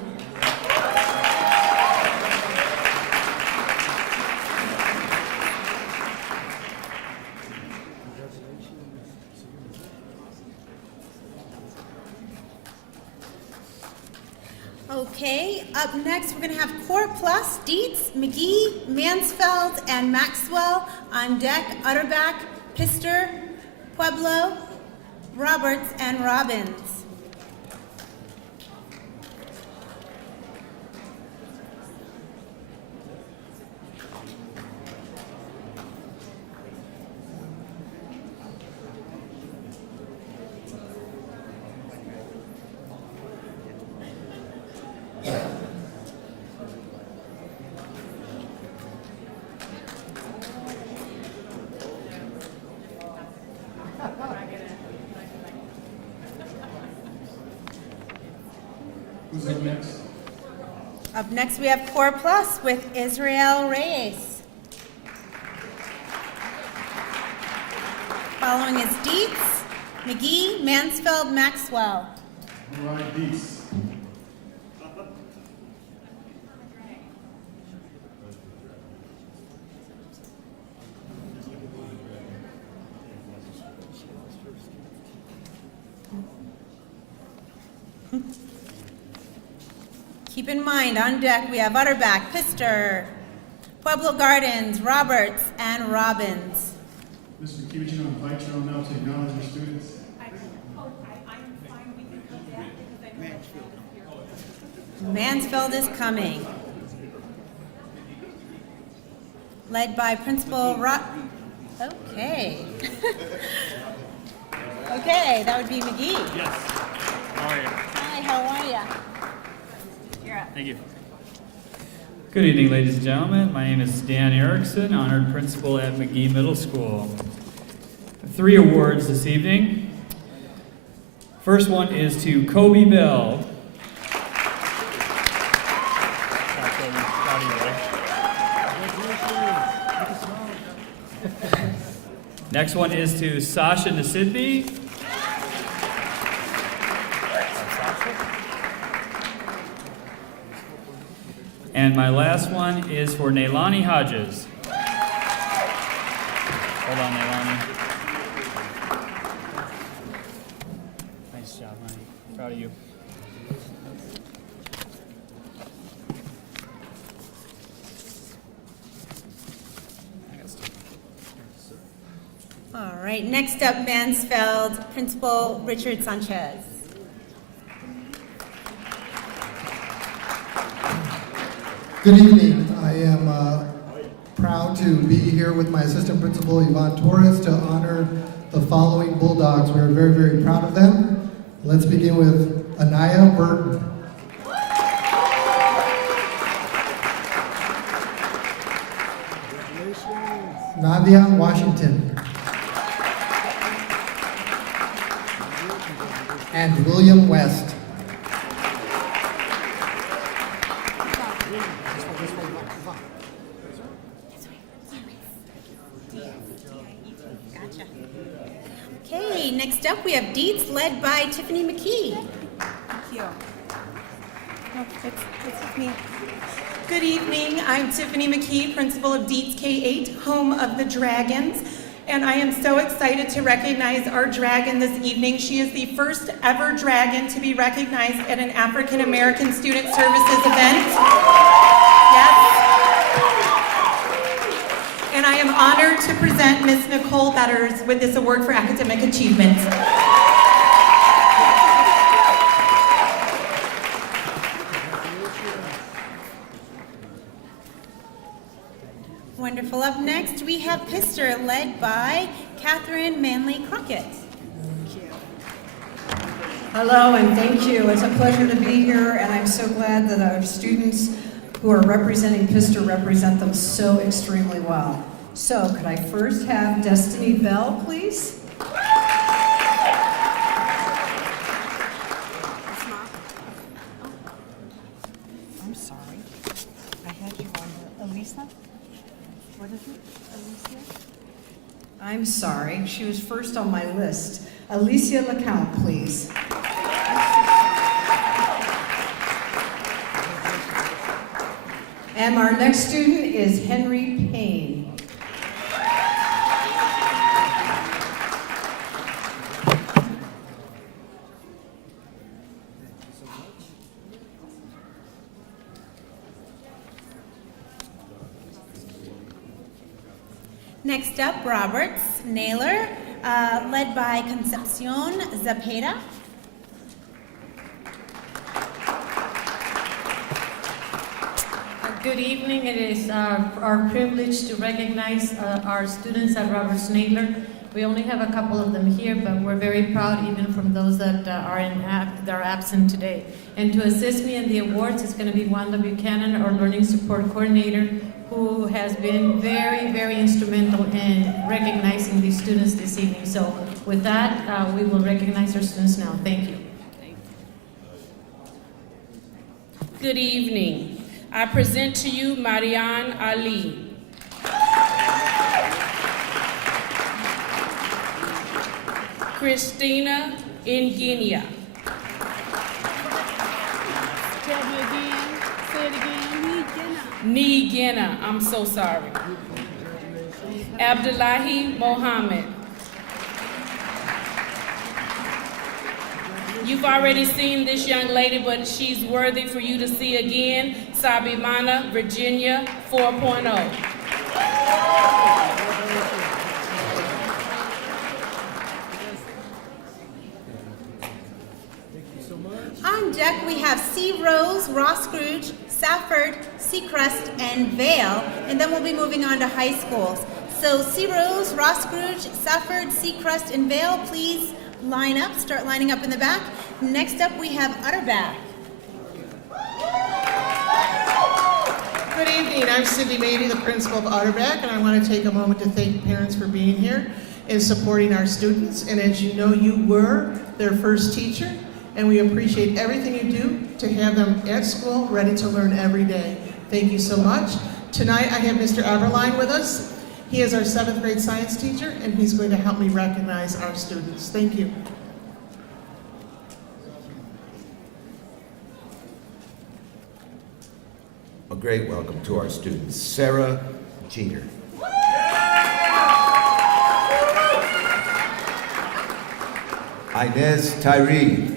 Okay, up next we're going to have Core Plus, Dietz, McGee, Mansfeld, and Maxwell on deck, Utterback, Pister, Pueblo, Roberts, and Robbins. Who's up next? Up next we have Core Plus with Israel Reyes. Following is Dietz, McGee, Mansfeld, Maxwell. All right, Dietz. Keep in mind, on deck we have Utterback, Pister, Pueblo Gardens, Roberts, and Robbins. Mr. McKee, would you invite you on now to acknowledge your students? Mansfeld is coming. Led by Principal Okay. Okay, that would be McGee. Yes. How are you? Hi, how are you? You're up. Thank you. Good evening, ladies and gentlemen. My name is Dan Erickson, honored principal at McGee Middle School. 3 awards this evening. First one is to Kobe Bell. Next one is to Sasha Nasidbi. And my last one is for Nailani Hodges. Hold on, Nailani. Nice job, honey. Proud of you. All right, next up, Mansfeld Principal Richard Sanchez. Good evening. I am proud to be here with my assistant principal, Yvonne Torres, to honor the following Bulldogs. We are very, very proud of them. Let's begin with Anaya Burton. Nadia Washington. And William West. Okay, next up we have Deeds led by Tiffany McKee. Thank you. No, it's with me. Good evening. I'm Tiffany McKee, principal of Dietz K-8, home of the Dragons. And I am so excited to recognize our dragon this evening. She is the first ever dragon to be recognized at an African American Student Services event. Yes. And I am honored to present Miss Nicole Betters with this award for academic achievement. Wonderful. Up next, we have Pister, led by Catherine Manley Crockett. Hello and thank you. It's a pleasure to be here, and I'm so glad that our students who are representing Pister represent them so extremely well. So could I first have Destiny Bell, please? I'm sorry. I had you on Elisa. What is it? Alicia? I'm sorry. She was first on my list. Alicia LeCount, please. And our next student is Henry Payne. Next up, Roberts Naylor, led by Concepcion Zapata. Good evening. It is our privilege to recognize our students at Roberts Naylor. We only have a couple of them here, but we're very proud even from those that are absent today. And to assist me in the awards is going to be Wanda Buchanan, our Learning Support Coordinator, who has been very, very instrumental in recognizing these students this evening. So with that, we will recognize our students now. Thank you. Good evening. I present to you Marianne Ali. Christina Nguyen. Tell me again. Say it again. Nguyen. I'm so sorry. Abdullahi Mohammed. You've already seen this young lady, but she's worthy for you to see again. Sabimana, Virginia, 4.0. On deck, we have C. Rose, Ross Scrooge, Safford, Seacrest, and Vale, and then we'll be moving on to high schools. So C. Rose, Ross Scrooge, Safford, Seacrest, and Vale, please line up, start lining up in the back. Next up, we have Utterback. Good evening. I'm Cindy Mady, the principal of Otterbeck, and I want to take a moment to thank parents for being here and supporting our students. And as you know, you were their first teacher, and we appreciate everything you do to have them at school ready to learn every day. Thank you so much. Tonight I have Mr. Eberline with us. He is our 7th grade science teacher, and he's going to help me recognize our students. Thank you. A great welcome to our students. Sarah Jeter. Inez Tyree.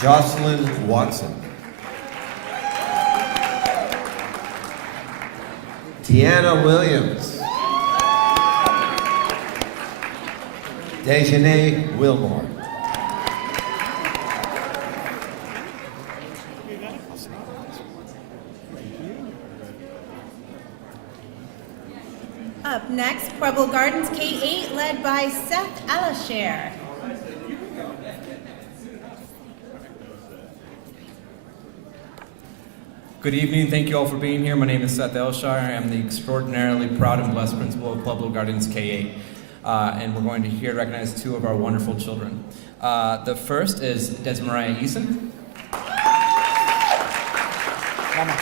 Jocelyn Watson. Tiana Williams. Dejanay Wilmore. Up next, Pueblo Gardens K-8, led by Seth Alasher. Good evening. Thank you all for being here. My name is Seth Elshire. I am the extraordinarily proud and blessed principal of Pueblo Gardens K-8. And we're going to here recognize 2 of our wonderful children. The first is Desmariah Eason.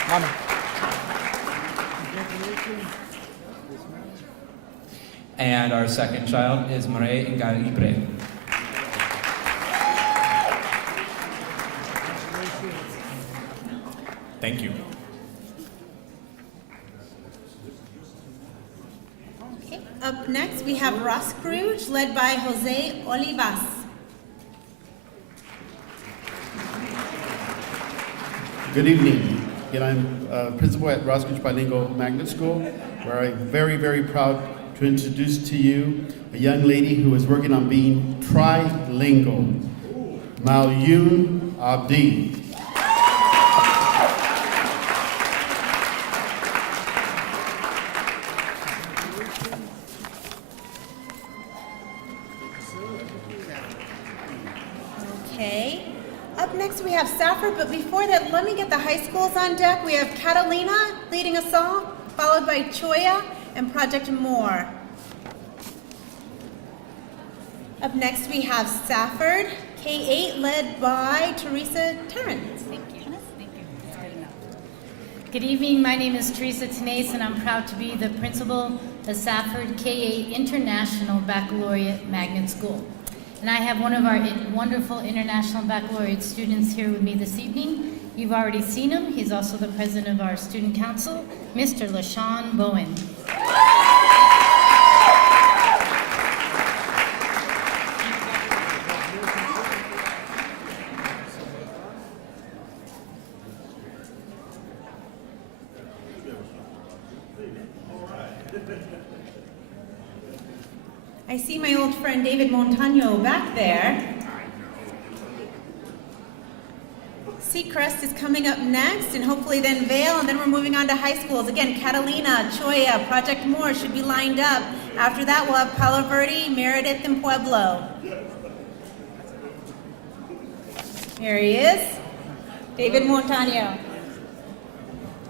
Mama. And our second child is Marie Ingalibre. Thank you. Okay. Up next, we have Ross Cruz, led by Jose Olivas. Good evening. Again, I'm principal at Ross Cruz Bilingual Magnet School, where I'm very, very proud to introduce to you a young lady who is working on being trilingual, Malyun Abdi. Okay. Up next, we have Safford, but before that, let me get the high schools on deck. We have Catalina leading us all, followed by Choya and Project More. Up next, we have Safford, K-8, led by Teresa Terrence. Thank you. That's good enough. Good evening. My name is Teresa Tenase, and I'm proud to be the principal of Safford K-8 International Baccalaureate Magnet School. And I have one of our wonderful International Baccalaureate students here with me this evening. You've already seen him. He's also the president of our student council, Mr. LaShawn Bowen. I see my old friend David Montano back there. Seacrest is coming up next, and hopefully then Vale, and then we're moving on to high schools. Again, Catalina, Choya, Project More should be lined up. After that, we'll have Palo Verde, Meredith, and Pueblo. Here he is, David Montano.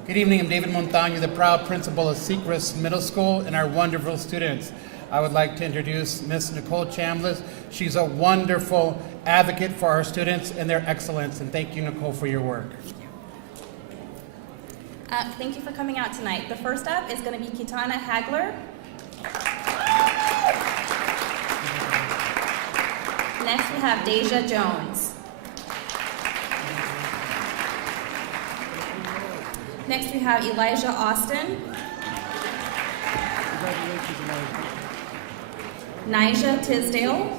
Good evening, I'm David Montano, the proud principal of Seacrest Middle School, and our wonderful students. I would like to introduce Miss Nicole Chambliss. She's a wonderful advocate for our students and their excellence, and thank you, Nicole, for your work. Thank you for coming out tonight. The first up is going to be Kitana Hagler. Next we have Deja Jones. Next we have Elijah Austin. Nija Tisdale.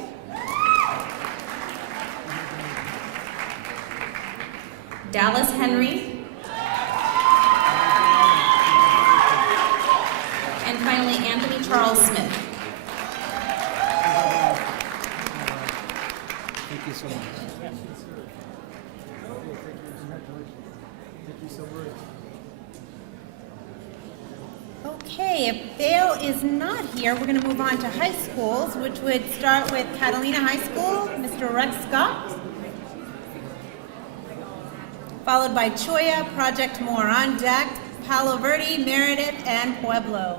Dallas Henry. And finally, Anthony Charles Smith. Thank you so much. Okay, if Dale is not here, we're going to move on to high schools, which would start with Catalina High School, Mr. Rex Scott, followed by Choya, Project More on deck, Palo Verde, Meredith, and Pueblo.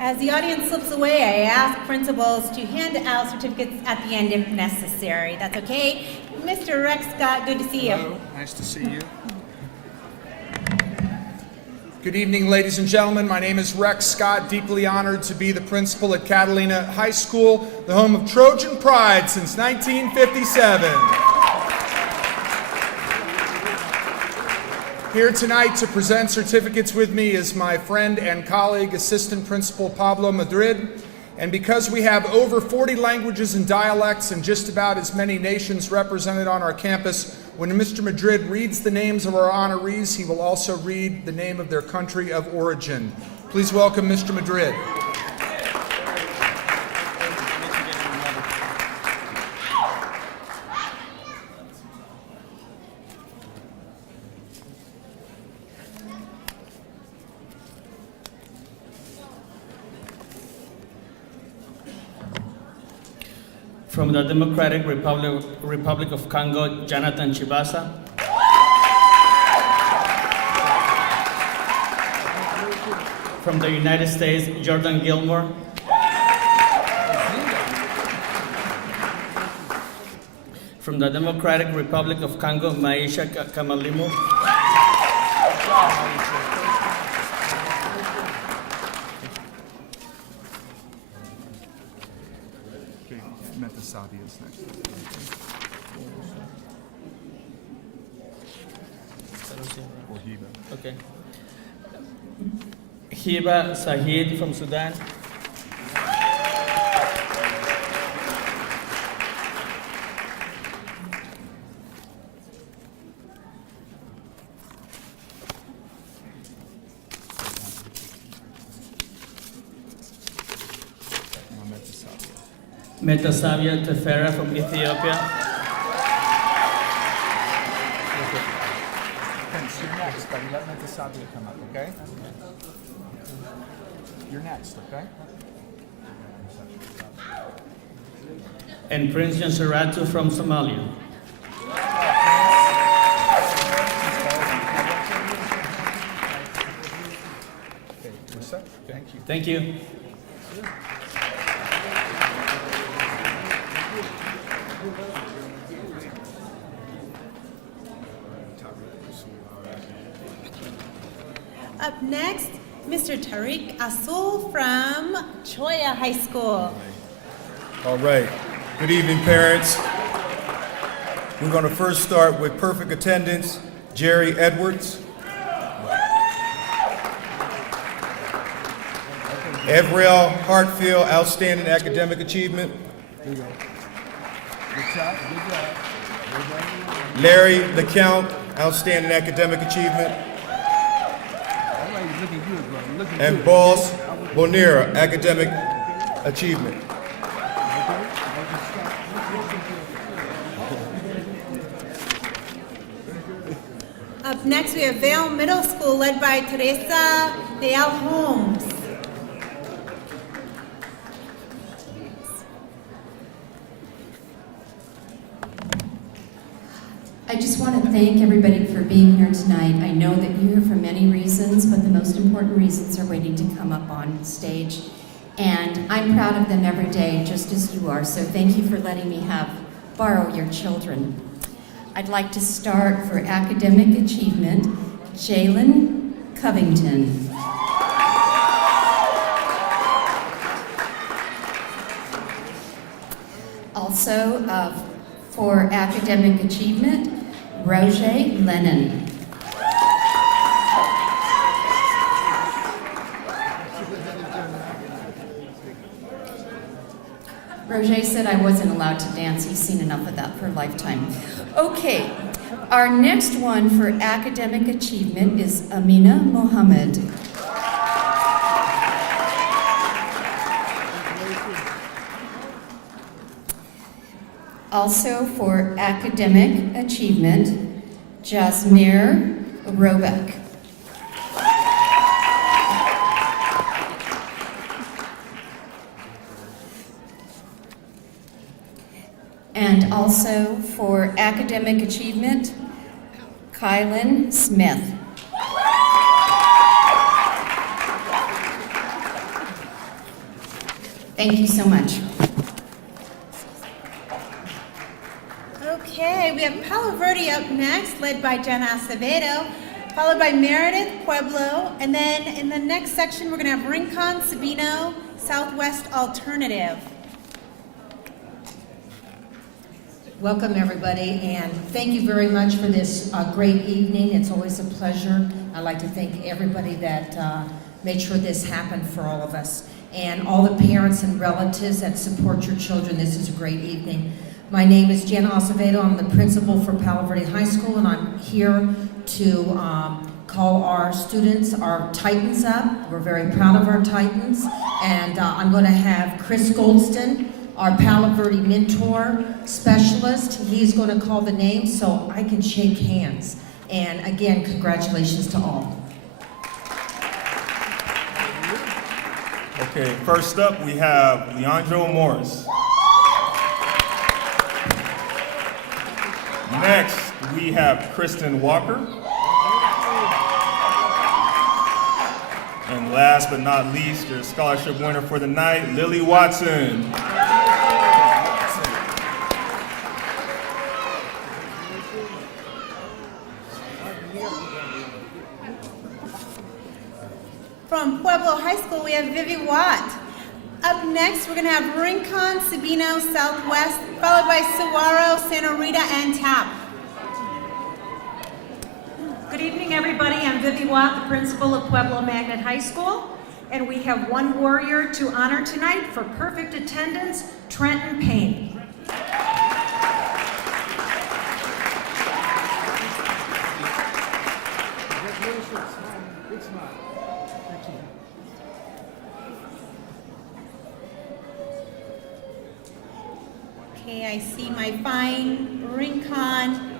As the audience slips away, I ask principals to hand out certificates at the end if necessary. That's okay. Mr. Rex Scott, good to see you. Hello, nice to see you. Good evening, ladies and gentlemen. My name is Rex Scott, deeply honored to be the principal at Catalina High School, the home of Trojan Pride since 1957. Here tonight to present certificates with me is my friend and colleague, Assistant Principal Pablo Madrid. And because we have over 40 languages and dialects and just about as many nations represented on our campus, when Mr. Madrid reads the names of our honorees, he will also read the name of their country of origin. Please welcome Mr. Madrid. From the Democratic Republic of Congo, Jonathan Chibasa. From the United States, Jordan Gilmore. From the Democratic Republic of Congo, Maisha Kamalimu. Sabi is next. Or Hiba. Okay. Hiba Sahid from Sudan. Metasavia Tefera from Ethiopia. Prince, you're next, buddy. Let Metasavia come up, okay? You're next, okay? And Prince Yansaratu from Somalia. Okay, what's up? Thank you. Thank you. Up next, Mr. Tariq Asul from Choya High School. All right. Good evening, parents. We're going to first start with perfect attendance, Jerry Edwards. Evrael Hartfield, outstanding academic achievement. There you go. Good job. Good job. Larry LeCount, outstanding academic achievement. Looking good, brother. Looking And good. Boss Bonera, academic achievement. Up next, we have Vale Middle School, led by Teresa Leal Holmes. I just want to thank everybody for being here tonight. I know that you're here for many reasons, but the most important reasons are waiting to come up on stage. And I'm proud of them every day, just as you are. So thank you for letting me borrow your children. I'd like to start for academic achievement, Jalen Covington. Also, for academic achievement, Roger Lennon. RJ said I wasn't allowed to dance. He's seen enough of that for a lifetime. Okay, our next one for academic achievement is Amina Mohammed. Also for academic achievement, Jasmir Robeck. And also for academic achievement, Kylan Smith. Thank you so much. Okay, we have Palo Verde up next, led by Jenna Acevedo, followed by Meredith Pueblo, and then in the next section we're going to have Rincon Sabino Southwest Alternative. Welcome, everybody, and thank you very much for this great evening. It's always a pleasure. I'd like to thank everybody that made sure this happened for all of us, and all the parents and relatives that support your children. This is a great evening. My name is Jenna Acevedo. I'm the principal for Palo Verde High School, and I'm here to call our students, our Titans up. We're very proud of our Titans, and I'm going to have Chris Goldston, our Palo Verde mentor specialist. He's going to call the names so I can shake hands. And again, congratulations to all. Okay, first up we have Leandro Morris. Next, we have Kristen Walker. And last but not least, your scholarship winner for the night, Lily Watson. From Pueblo High School, we have Vivi Watt. Up next, we're going to have Rincon Sabino Southwest, followed by Saguaro, Santa Rita, and TAP. Good evening, everybody. I'm Vivi Watt, the principal of Pueblo Magnet High School, and we have one warrior to honor tonight for perfect attendance, Trenton Payne. Okay, I see my fine Rincon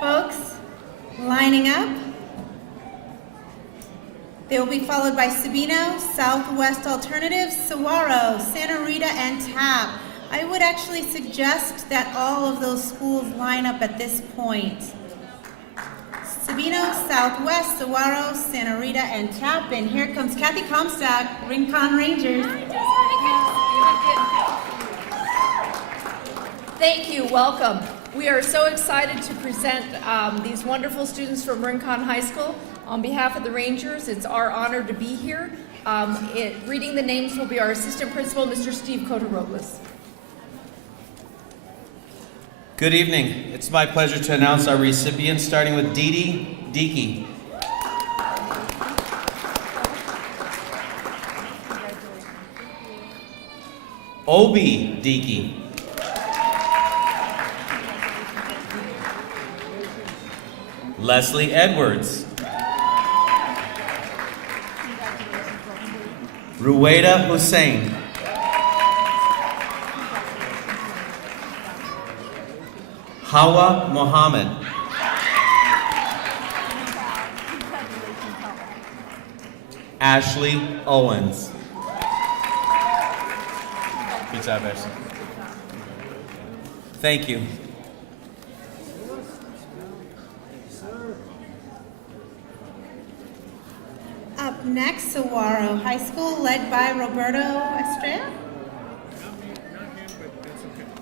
folks lining up. They will be followed by Sabino, Southwest Alternative, Saguaro, Santa Rita, and TAP. I would actually suggest that all of those schools line up at this point. Sabino, Southwest, Saguaro, Santa Rita, and TAP. And here comes Kathy Comstock, Rincon Rangers. Thank you, welcome. We are so excited to present these wonderful students from Rincon High School. On behalf of the Rangers, it's our honor to be here. Reading the names will be our assistant principal, Mr. Steve Cota-Robles. Good evening. It's my pleasure to announce our recipients, starting with Dee Dickey. Obi Dickey. Leslie Edwards. Ruwaida Hussein. Hawa Mohammed. Ashley Owens. Good job, Ashley. Thank you. Up next, Saguaro High School, led by Roberto Estrella.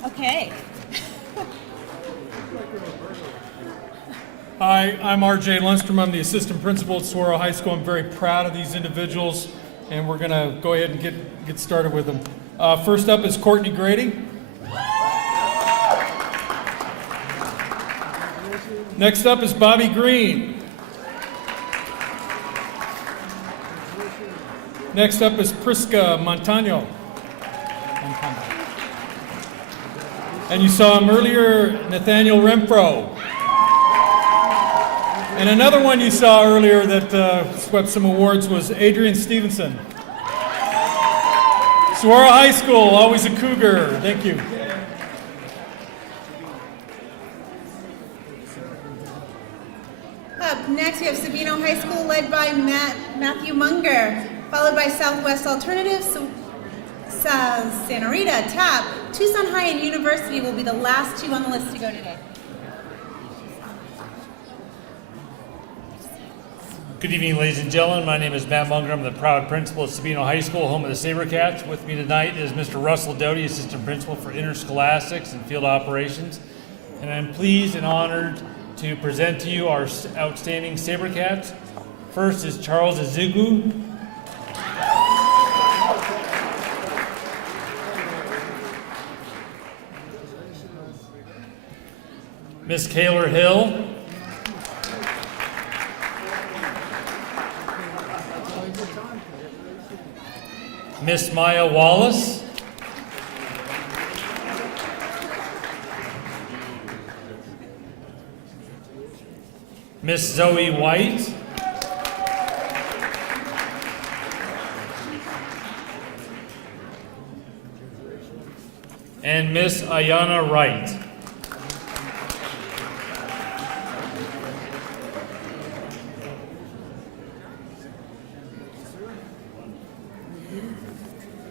Okay. Hi, I'm RJ Lundstrom. I'm the assistant principal at Saguaro High School. I'm very proud of these individuals, and we're going to go ahead and get started with them. First up is Courtney Grady. Next up is Bobby Green. Next up is Priska Montano. and conduct. And you saw him earlier, Nathaniel Renfro. And another one you saw earlier that swept some awards was Adrian Stevenson. Saguaro High School, always a Cougar. Thank you. Up next, we have Sabino High School, led by Matthew Munger, followed by Southwest Alternatives, Santa Rita, TAP, Tucson High, and University will be the last two on the list to go today. Good evening, ladies and gentlemen. My name is Matt Munger. I'm the proud principal of Sabino High School, home of the SaberCats. With me tonight is Mr. Russell Doty, assistant principal for interscholastics and field operations. And I'm pleased and honored to present to you our outstanding SaberCats. First is Charles Azugu. Miss Kaylor Hill. Miss Maya Wallace. Miss Zoe White. And Miss Ayana Wright.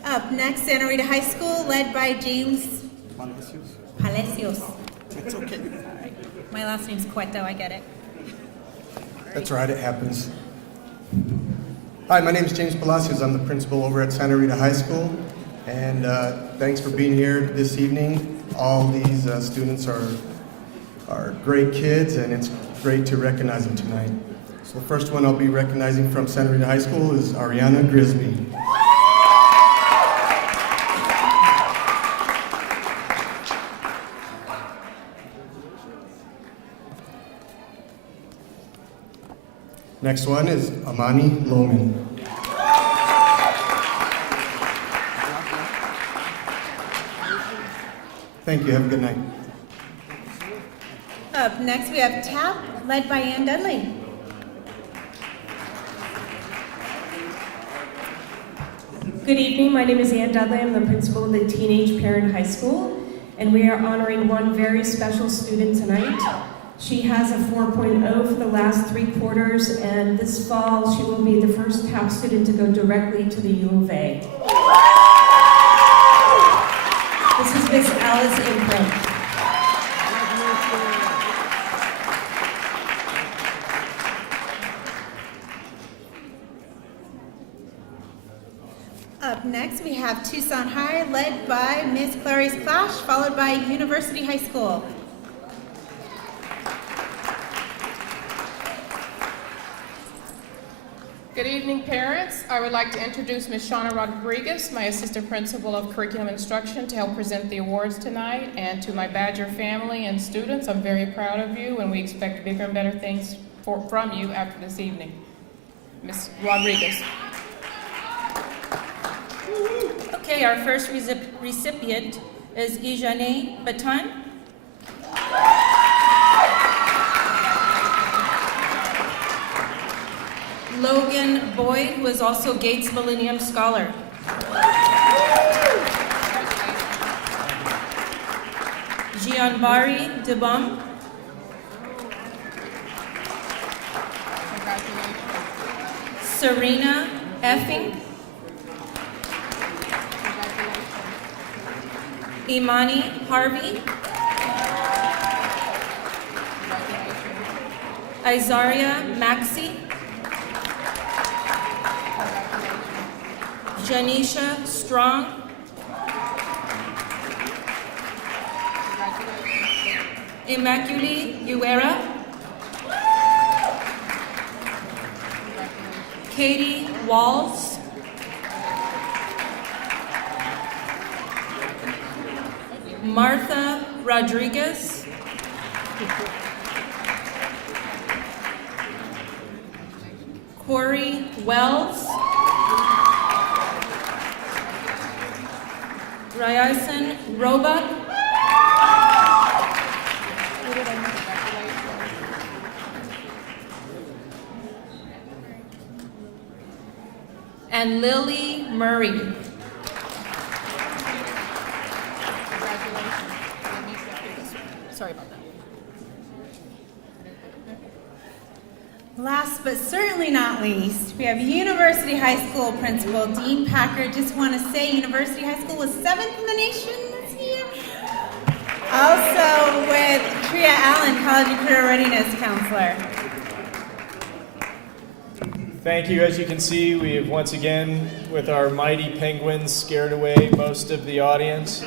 Up next, Santa Rita High School, led by James Palacios. It's okay. My last name's Cueto, I get it. That's right, it happens. Hi, my name is James Palacios. I'm the principal over at Santa Rita High School. And thanks for being here this evening. All these students are great kids, and it's great to recognize them tonight. So the first one I'll be recognizing from Santa Rita High School is Ariana Grisby. Next one is Amani Loman. Thank you. Have a good night. Up next, we have TAP, led by Ann Dudley. Good evening. My name is Ann Dudley. I'm the principal of the Teenage Parent High School, and we are honoring one very special student tonight. She has a 4.0 for the last 3 quarters, and this fall she will be the first TAP student to go directly to the U of A. This is Miss Alice Imprint. Up next, we have Tucson High, led by Miss Clarice Clash, followed by University High School. Good evening, parents. I would like to introduce Ms. Shauna Rodriguez, my assistant principal of curriculum instruction, to help present the awards tonight. And to my Badger family and students, I'm very proud of you, and we expect bigger and better things from you after this evening. Ms. Rodriguez. Okay, our first recipient is Ijane Batan. Logan Boyd, who is also Gates Millennium Scholar. Gianbari Debum. Serena Effing. Imani Harvey. Izaria Maxey. Janisha Strong. Immaculée Uera. Katie Walls. Martha Rodriguez. Corey Wells. Ryerson Roebuck. And Lily Murray. Sorry about that. Last but certainly not least, we have University High School Principal Dean Packer. Just want to say University High School was 7th in the nation this year. Also with Tria Allen, College and Career Readiness Counselor. Thank you. As you can see, we have once again, with our mighty penguins, scared away most of the audience.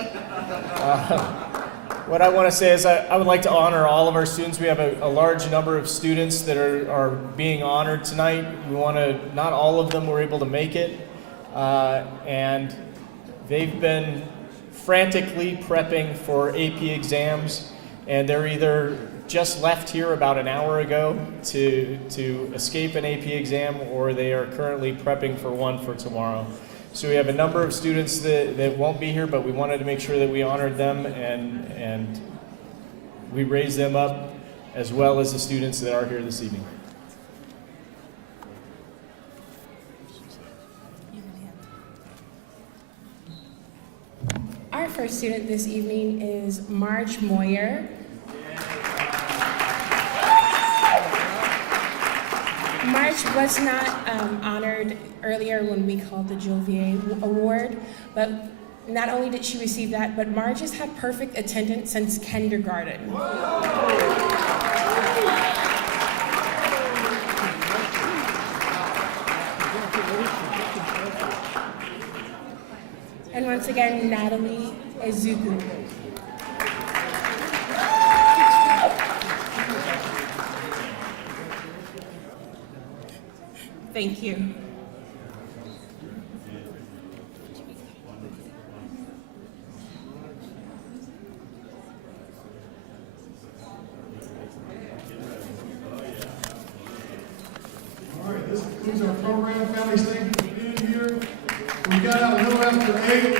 What I want to say is I would like to honor all of our students. We have a large number of students that are being honored tonight. We want to, not all of them were able to make it, and they've been frantically prepping for AP exams, and they're either just left here about an hour ago to escape an AP exam, or they are currently prepping for one for tomorrow. So we have a number of students that won't be here, but we wanted to make sure that we honored them and we raised them up as well as the students that are here this evening. Our first student this evening is Marge Moyer. Marge was not honored earlier when we called the Jovier Award, but not only did she receive that, but Marge has had perfect attendance since kindergarten. And once again, Natalie Ezuku. Thank you. All right, this concludes our program. Families, thank you for being here. We got out a little after 8.